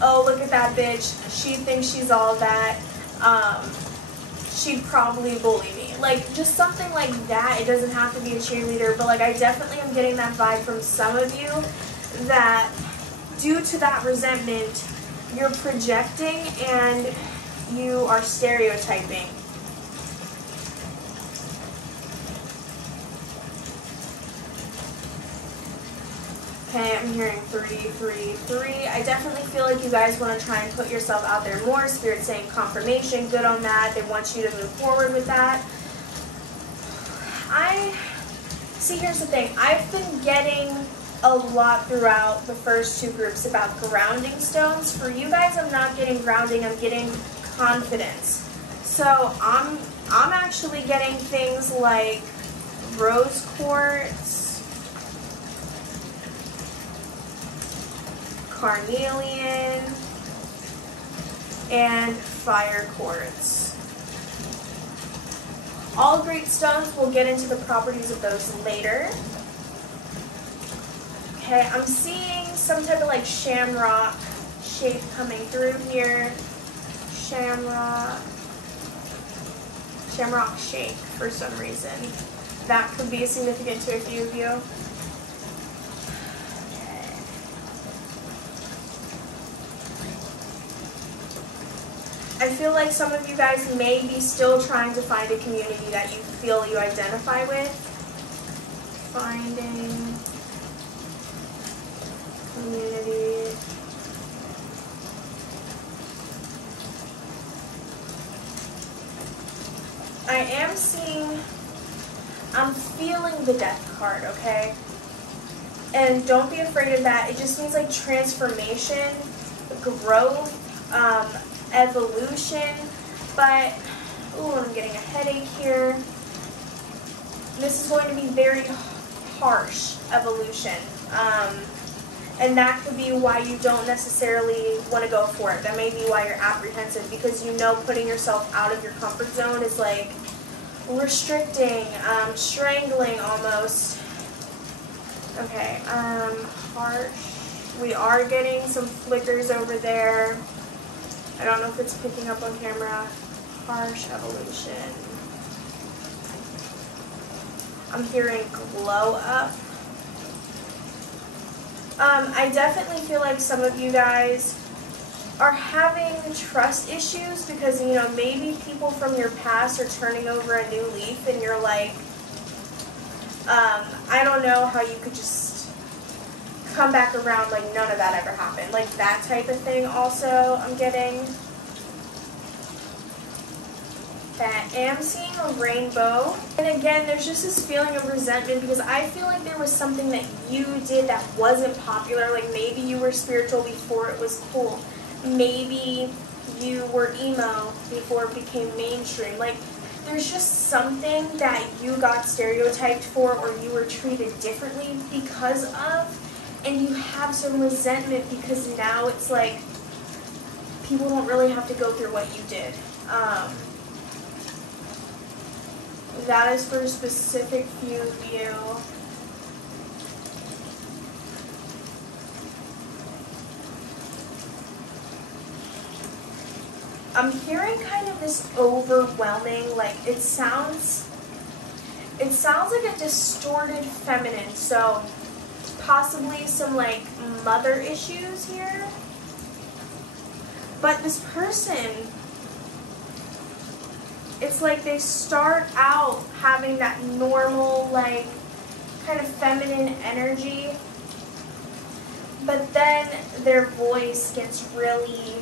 oh, look at that bitch, she thinks she's all that, she'd probably bully me. Like, just something like that. It doesn't have to be a cheerleader, but like, I definitely am getting that vibe from some of you that due to that resentment, you're projecting and you are stereotyping. Okay, I'm hearing 3, 3, 3. I definitely feel like you guys want to try and put yourself out there more. Spirit's saying confirmation, good on that. They want you to move forward with that. See, here's the thing. I've been getting a lot throughout the first two groups about grounding stones. For you guys, I'm not getting grounding, I'm getting confidence. So I'm actually getting things like rose quartz, carnelian, and fire quartz. All great stones, we'll get into the properties of those later. Okay, I'm seeing some type of like shamrock shape coming through here. Shamrock shape for some reason. That could be significant to a few of you. I feel like some of you guys may be still trying to find a community that you feel you identify with. Finding community. I am seeing, I'm feeling the death card, okay? And don't be afraid of that. It just means like transformation, growth, evolution, but, ooh, I'm getting a headache here. This is going to be very harsh evolution, and that could be why you don't necessarily want to go for it. That may be why you're apprehensive, because you know putting yourself out of your comfort zone is like restricting, strangling almost. Okay, harsh. We are getting some flickers over there. I don't know if it's picking up on camera. Harsh evolution. I'm hearing glow up. I definitely feel like some of you guys are having trust issues because, you know, maybe people from your past are turning over a new leaf and you're like, I don't know how you could just come back around like none of that ever happened. Like that type of thing also I'm getting. I am seeing a rainbow. And again, there's just this feeling of resentment because I feel like there was something that you did that wasn't popular. Like maybe you were spiritual before it was cool. Maybe you were emo before it became mainstream. Like there's just something that you got stereotyped for or you were treated differently because of. And you have some resentment because now it's like people don't really have to go through what you did. That is for a specific few of you. I'm hearing kind of this overwhelming, like it sounds like a distorted feminine, so possibly some like mother issues here. But this person, it's like they start out having that normal, like, kind of feminine energy, but then their voice gets really,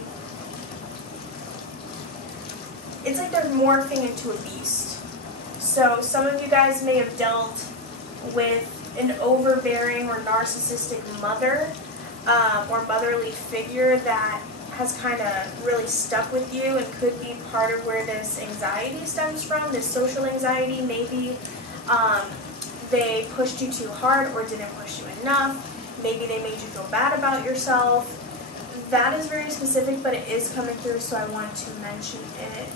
it's like they're morphing into a beast. So some of you guys may have dealt with an overbearing or narcissistic mother or motherly figure that has kind of really stuck with you and could be part of where this anxiety stems from, this social anxiety. Maybe they pushed you too hard or didn't push you enough. Maybe they made you feel bad about yourself. That is very specific, but it is coming through, so I wanted to mention it.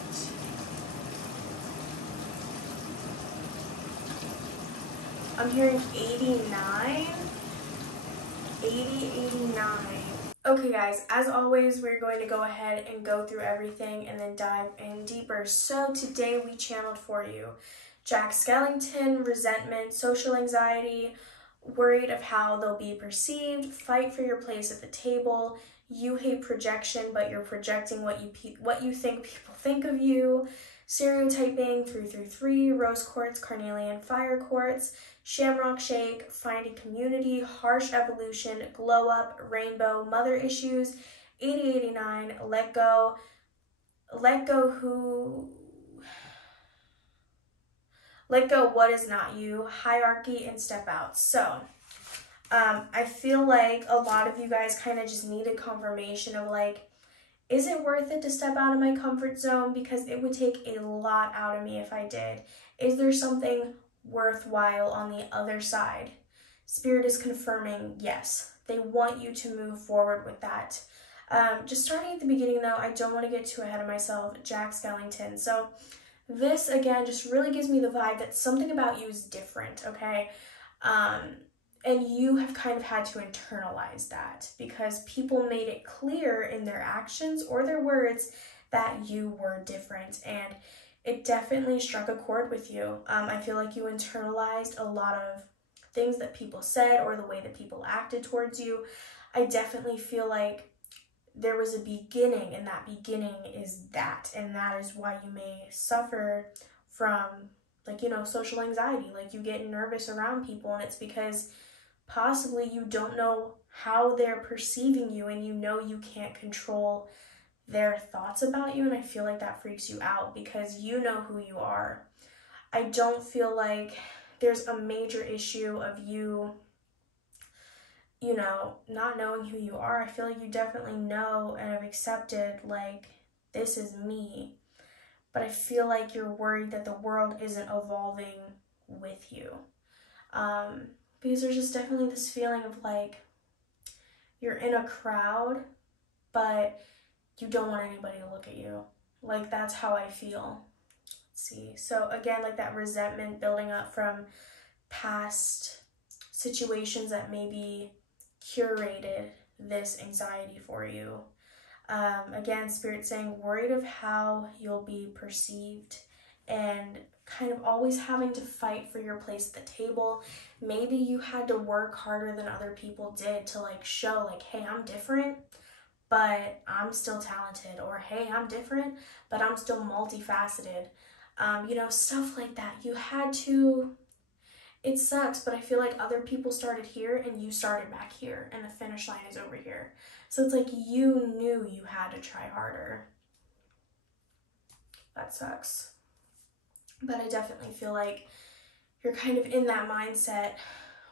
I'm hearing 89. 89. Okay guys, as always, we're going to go ahead and go through everything and then dive in deeper. So today we channeled for you Jack Skellington, resentment, social anxiety, worried of how they'll be perceived, fight for your place at the table, you hate projection, but you're projecting what you think people think of you, stereotyping, 333, rose quartz, carnelian, fire quartz, shamrock shake, finding community, harsh evolution, glow up, rainbow, mother issues, 8089, let go what is not you, hierarchy, and step out. So I feel like a lot of you guys kind of just needed confirmation of like, is it worth it to step out of my comfort zone? Because it would take a lot out of me if I did. Is there something worthwhile on the other side? Spirit is confirming yes. They want you to move forward with that. Just starting at the beginning though, I don't want to get too ahead of myself. Jack Skellington. So this again just really gives me the vibe that something about you is different, okay? And you have kind of had to internalize that because people made it clear in their actions or their words that you were different, and it definitely struck a chord with you. I feel like you internalized a lot of things that people said or the way that people acted towards you. I definitely feel like there was a beginning, and that beginning is that, and that is why you may suffer from, like, you know, social anxiety. Like, you get nervous around people, and it's because possibly you don't know how they're perceiving you, and you know you can't control their thoughts about you, and I feel like that freaks you out because you know who you are. I don't feel like there's a major issue of you, you know, not knowing who you are. I feel like you definitely know and have accepted, like, this is me. But I feel like you're worried that the world isn't evolving with you. Because there's just definitely this feeling of, like, you're in a crowd, but you don't want anybody to look at you. Like, that's how I feel. Let's see. So, again, like that resentment building up from past situations that maybe curated this anxiety for you. Again, Spirit saying worried of how you'll be perceived and kind of always having to fight for your place at the table. Maybe you had to work harder than other people did to like show like, hey, I'm different, but I'm still talented, or hey, I'm different, but I'm still multifaceted. Stuff like that. You had to, it sucks, but I feel like other people started here and you started back here and the finish line is over here. So it's like you knew you had to try harder. That sucks. But I definitely feel like you're kind of in that mindset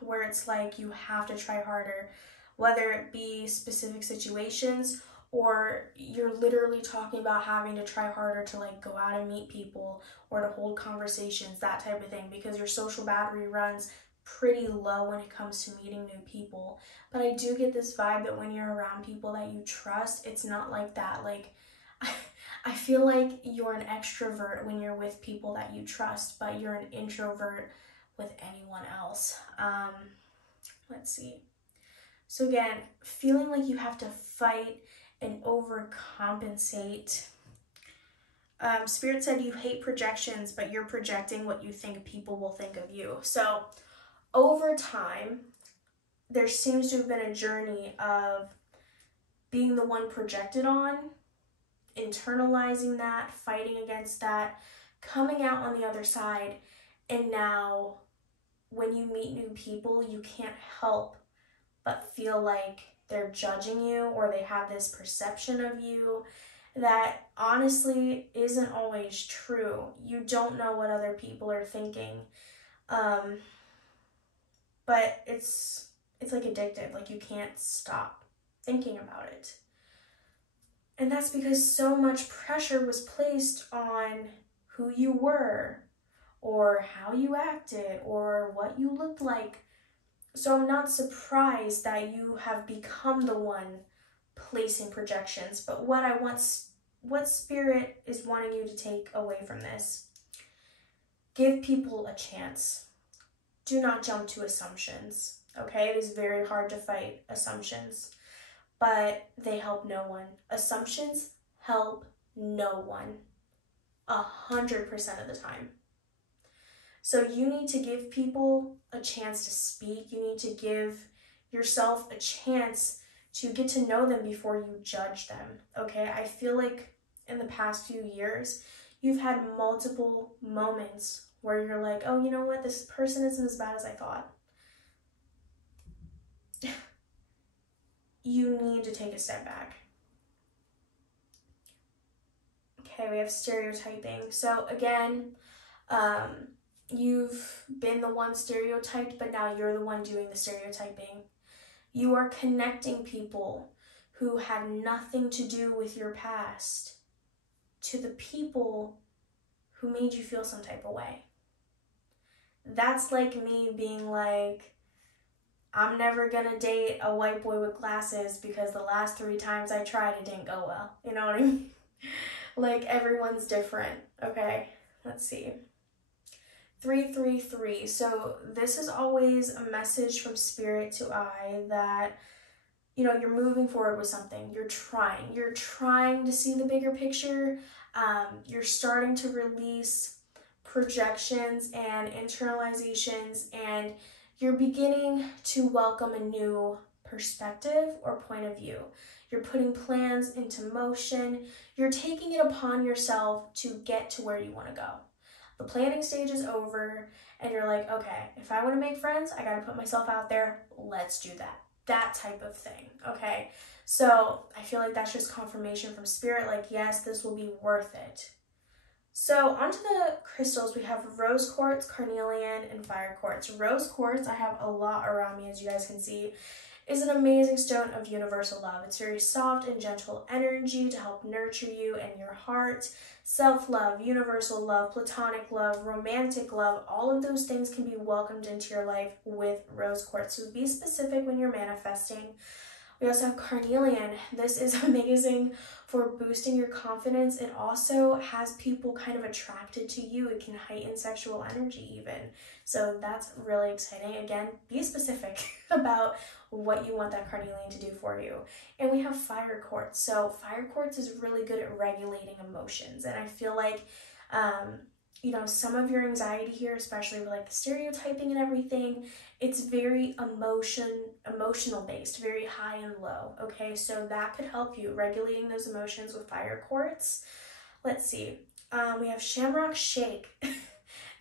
where it's like you have to try harder, whether it be specific situations or you're literally talking about having to try harder to like go out and meet people or to hold conversations, that type of thing, because your social battery runs pretty low when it comes to meeting new people. But I do get this vibe that when you're around people that you trust, it's not like that. Like, I feel like you're an extrovert when you're with people that you trust, but you're an introvert with anyone else. Let's see. So again, feeling like you have to fight and overcompensate. Spirit said you hate projections, but you're projecting what you think people will think of you. So over time, there seems to have been a journey of being the one projected on, internalizing that, fighting against that, coming out on the other side, and now when you meet new people, you can't help but feel like they're judging you or they have this perception of you that honestly isn't always true. You don't know what other people are thinking. But it's like addictive. Like you can't stop thinking about it. And that's because so much pressure was placed on who you were or how you acted or what you looked like. So I'm not surprised that you have become the one placing projections. But what Spirit is wanting you to take away from this, give people a chance. Do not jump to assumptions, okay? It is very hard to fight assumptions, but they help no one. Assumptions help no one 100% of the time. So you need to give people a chance to speak. You need to give yourself a chance to get to know them before you judge them, okay? I feel like in the past few years, you've had multiple moments where you're like, oh, you know what? This person isn't as bad as I thought. You need to take a step back. Okay, we have stereotyping. So again, you've been the one stereotyped, but now you're the one doing the stereotyping. You are connecting people who had nothing to do with your past to the people who made you feel some type of way. That's like me being like, I'm never gonna date a white boy with glasses because the last 3 times I tried, it didn't go well. You know what I mean? Like, everyone's different, okay? Let's see. 333. So this is always a message from Spirit to I that, you're moving forward with something. You're trying to see the bigger picture. You're starting to release projections and internalizations, and you're beginning to welcome a new perspective or point of view. You're putting plans into motion. You're taking it upon yourself to get to where you want to go. The planning stage is over, and you're like, okay, if I want to make friends, I got to put myself out there. Let's do that. That type of thing, okay? So I feel like that's just confirmation from Spirit, like, yes, this will be worth it. So onto the crystals, we have rose quartz, carnelian, and fire quartz. Rose quartz, I have a lot around me, as you guys can see, is an amazing stone of universal love. It's very soft and gentle energy to help nurture you and your heart. Self-love, universal love, platonic love, romantic love, all of those things can be welcomed into your life with rose quartz. So be specific when you're manifesting. We also have carnelian. This is amazing for boosting your confidence. It also has people kind of attracted to you. It can heighten sexual energy even. So that's really exciting. Again, be specific about what you want that carnelian to do for you. And we have fire quartz. So fire quartz is really good at regulating emotions. And I feel like, you know, some of your anxiety here, especially with like the stereotyping and everything, it's very emotional based, very high and low. Okay, so that could help you regulating those emotions with fire quartz. Let's see. We have shamrock shake.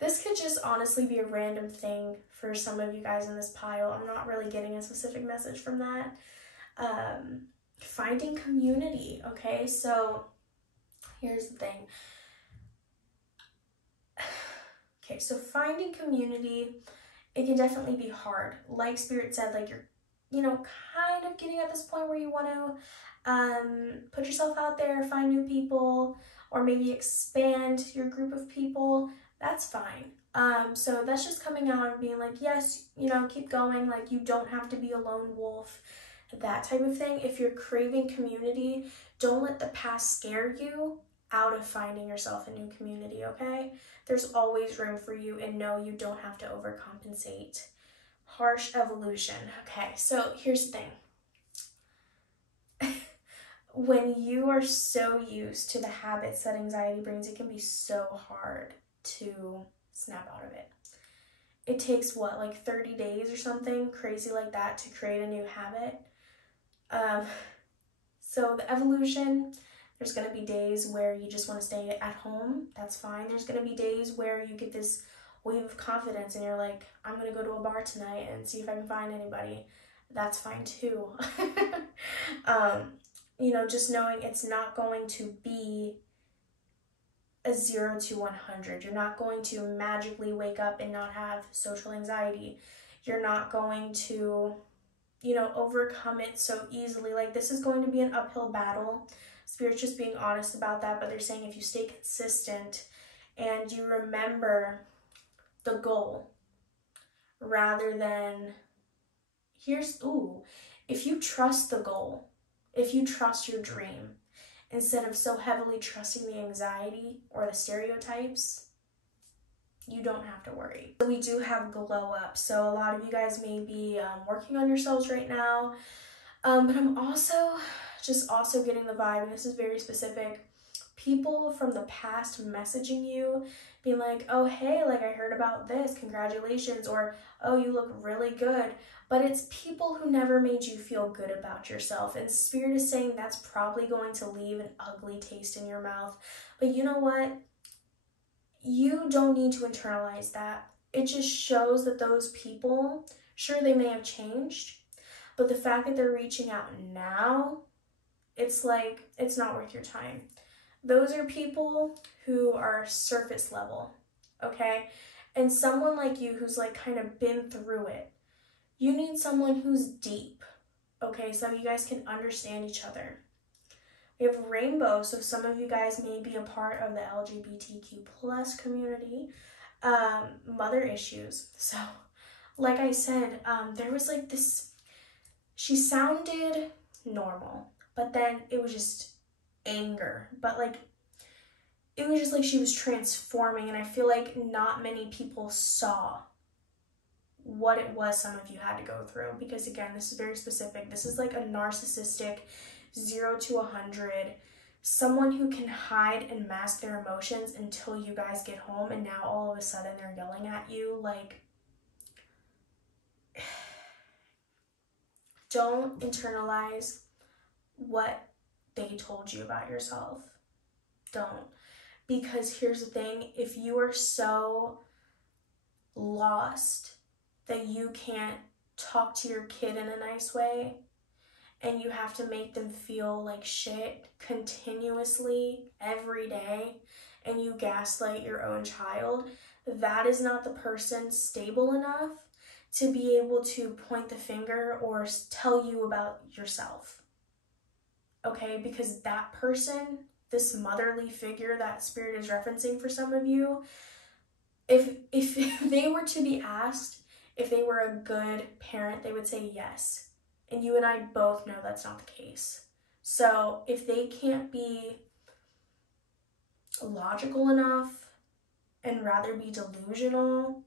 This could just honestly be a random thing for some of you guys in this pile. I'm not really getting a specific message from that. Finding community. Okay, so here's the thing. Okay, so finding community, it can definitely be hard. Like Spirit said, like you're, you know, kind of getting at this point where you want to put yourself out there, find new people, or maybe expand your group of people. That's fine. So that's just coming out and being like, yes, you know, keep going. Like you don't have to be a lone wolf, that type of thing. If you're craving community, don't let the past scare you out of finding yourself a new community, okay? There's always room for you, and no, you don't have to overcompensate. Harsh evolution. Okay, so here's the thing. When you are so used to the habits that anxiety brings, it can be so hard to snap out of it. It takes what, like 30 days or something crazy like that to create a new habit. So the evolution, there's going to be days where you just want to stay at home. That's fine. There's going to be days where you get this wave of confidence and you're like, I'm going to go to a bar tonight and see if I can find anybody. That's fine too. You know, just knowing it's not going to be a 0 to 100. You're not going to magically wake up and not have social anxiety. You're not going to, you know, overcome it so easily. Like this is going to be an uphill battle. Spirit's just being honest about that, but they're saying if you stay consistent and you remember the goal rather than if you trust the goal, if you trust your dream, instead of so heavily trusting the anxiety or the stereotypes, you don't have to worry. We do have glow up. So a lot of you guys may be working on yourselves right now. But I'm also getting the vibe, and this is very specific, people from the past messaging you, being like, oh, hey, like I heard about this, congratulations, or oh, you look really good. But it's people who never made you feel good about yourself. And Spirit is saying that's probably going to leave an ugly taste in your mouth. But you know what? You don't need to internalize that. It just shows that those people, sure, they may have changed, but the fact that they're reaching out now, it's like, it's not worth your time. Those are people who are surface level, okay? And someone like you who's like kind of been through it, you need someone who's deep, okay? So you guys can understand each other. We have rainbow, so some of you guys may be a part of the LGBTQ plus community. Mother issues. So like I said, there was like this, she sounded normal, but then it was just anger, but like it was just like she was transforming, and I feel like not many people saw what it was some of you had to go through, because again, this is very specific. This is like a narcissistic 0 to 100, someone who can hide and mask their emotions until you guys get home, and now all of a sudden they're yelling at you. Like, don't internalize what they told you about yourself. Don't. Because here's the thing, if you are so lost that you can't talk to your kid in a nice way, and you have to make them feel like shit continuously every day, and you gaslight your own child, that is not the person stable enough to be able to point the finger or tell you about yourself. Okay, because that person, this motherly figure that Spirit is referencing for some of you, if they were to be asked if they were a good parent, they would say yes. And you and I both know that's not the case. So if they can't be logical enough and rather be delusional,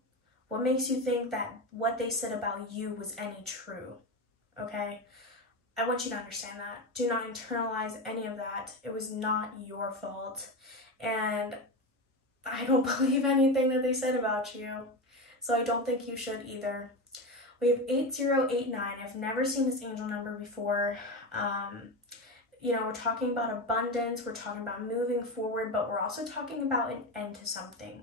what makes you think that what they said about you was any true? Okay? I want you to understand that. Do not internalize any of that. It was not your fault. And I don't believe anything that they said about you. So I don't think you should either. We have 8089. I've never seen this angel number before. We're talking about abundance, we're talking about moving forward, but we're also talking about an end to something.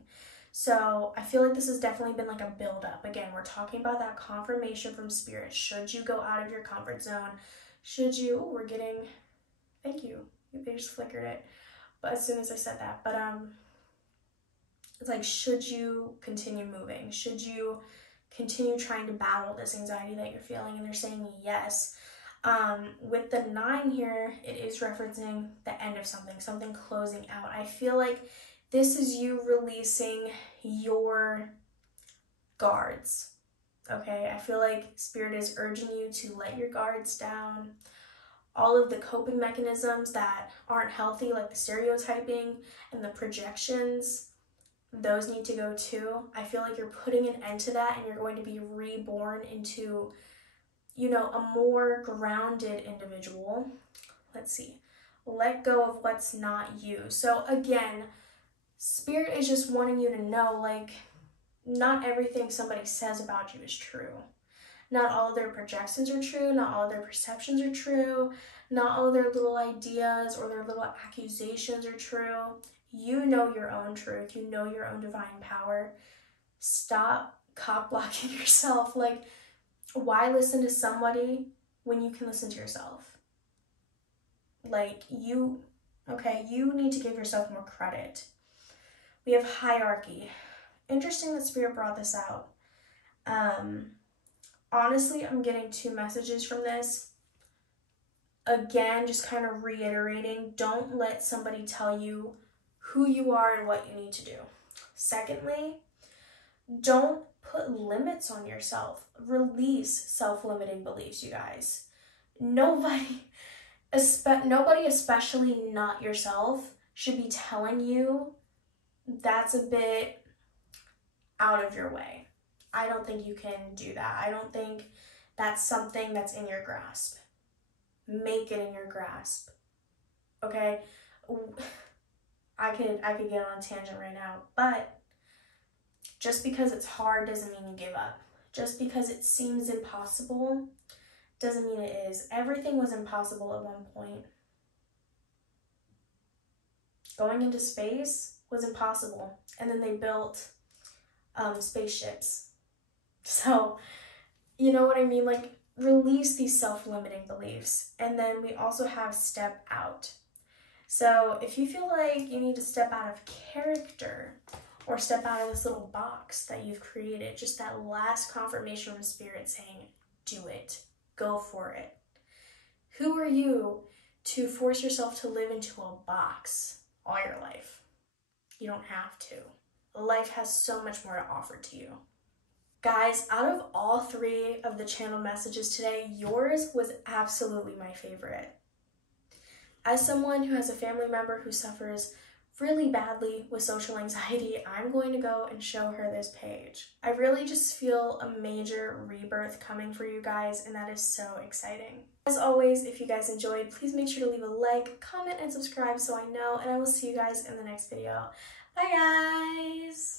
So I feel like this has definitely been like a build-up. Again, we're talking about that confirmation from Spirit. Should you go out of your comfort zone? Thank you. They just flickered it. But as soon as I said that, it's like, should you continue moving? Should you continue trying to battle this anxiety that you're feeling? And they're saying yes. With the 9 here, it is referencing the end of something closing out. I feel like this is you releasing your guards, okay? I feel like Spirit is urging you to let your guards down. All of the coping mechanisms that aren't healthy, like the stereotyping and the projections, those need to go too. I feel like you're putting an end to that and you're going to be reborn into, a more grounded individual. Let's see. Let go of what's not you. So again, Spirit is just wanting you to know, like, not everything somebody says about you is true. Not all of their projections are true. Not all of their perceptions are true. Not all of their little ideas or their little accusations are true. You know your own truth. You know your own divine power. Stop cop blocking yourself. Like, why listen to somebody when you can listen to yourself? Like, you need to give yourself more credit. We have hierarchy. Interesting that Spirit brought this out. Honestly, I'm getting 2 messages from this. Again, just kind of reiterating, don't let somebody tell you who you are and what you need to do. Secondly, don't put limits on yourself. Release self-limiting beliefs, you guys. Nobody, especially not yourself, should be telling you that's a bit out of your way. I don't think you can do that. I don't think that's something that's in your grasp. Make it in your grasp. Okay? I could get on a tangent right now, but just because it's hard doesn't mean you give up. Just because it seems impossible doesn't mean it is. Everything was impossible at one point. Going into space was impossible. And then they built spaceships. So, you know what I mean? Like, release these self-limiting beliefs. And then we also have step out. So if you feel like you need to step out of character or step out of this little box that you've created, just that last confirmation from Spirit saying, do it, go for it. Who are you to force yourself to live into a box all your life? You don't have to. Life has so much more to offer to you. Guys, out of all 3 of the channel messages today, yours was absolutely my favorite. As someone who has a family member who suffers really badly with social anxiety, I'm going to go and show her this page. I really just feel a major rebirth coming for you guys, and that is so exciting. As always, if you guys enjoyed, please make sure to leave a like, comment, and subscribe so I know, and I will see you guys in the next video. Bye, guys!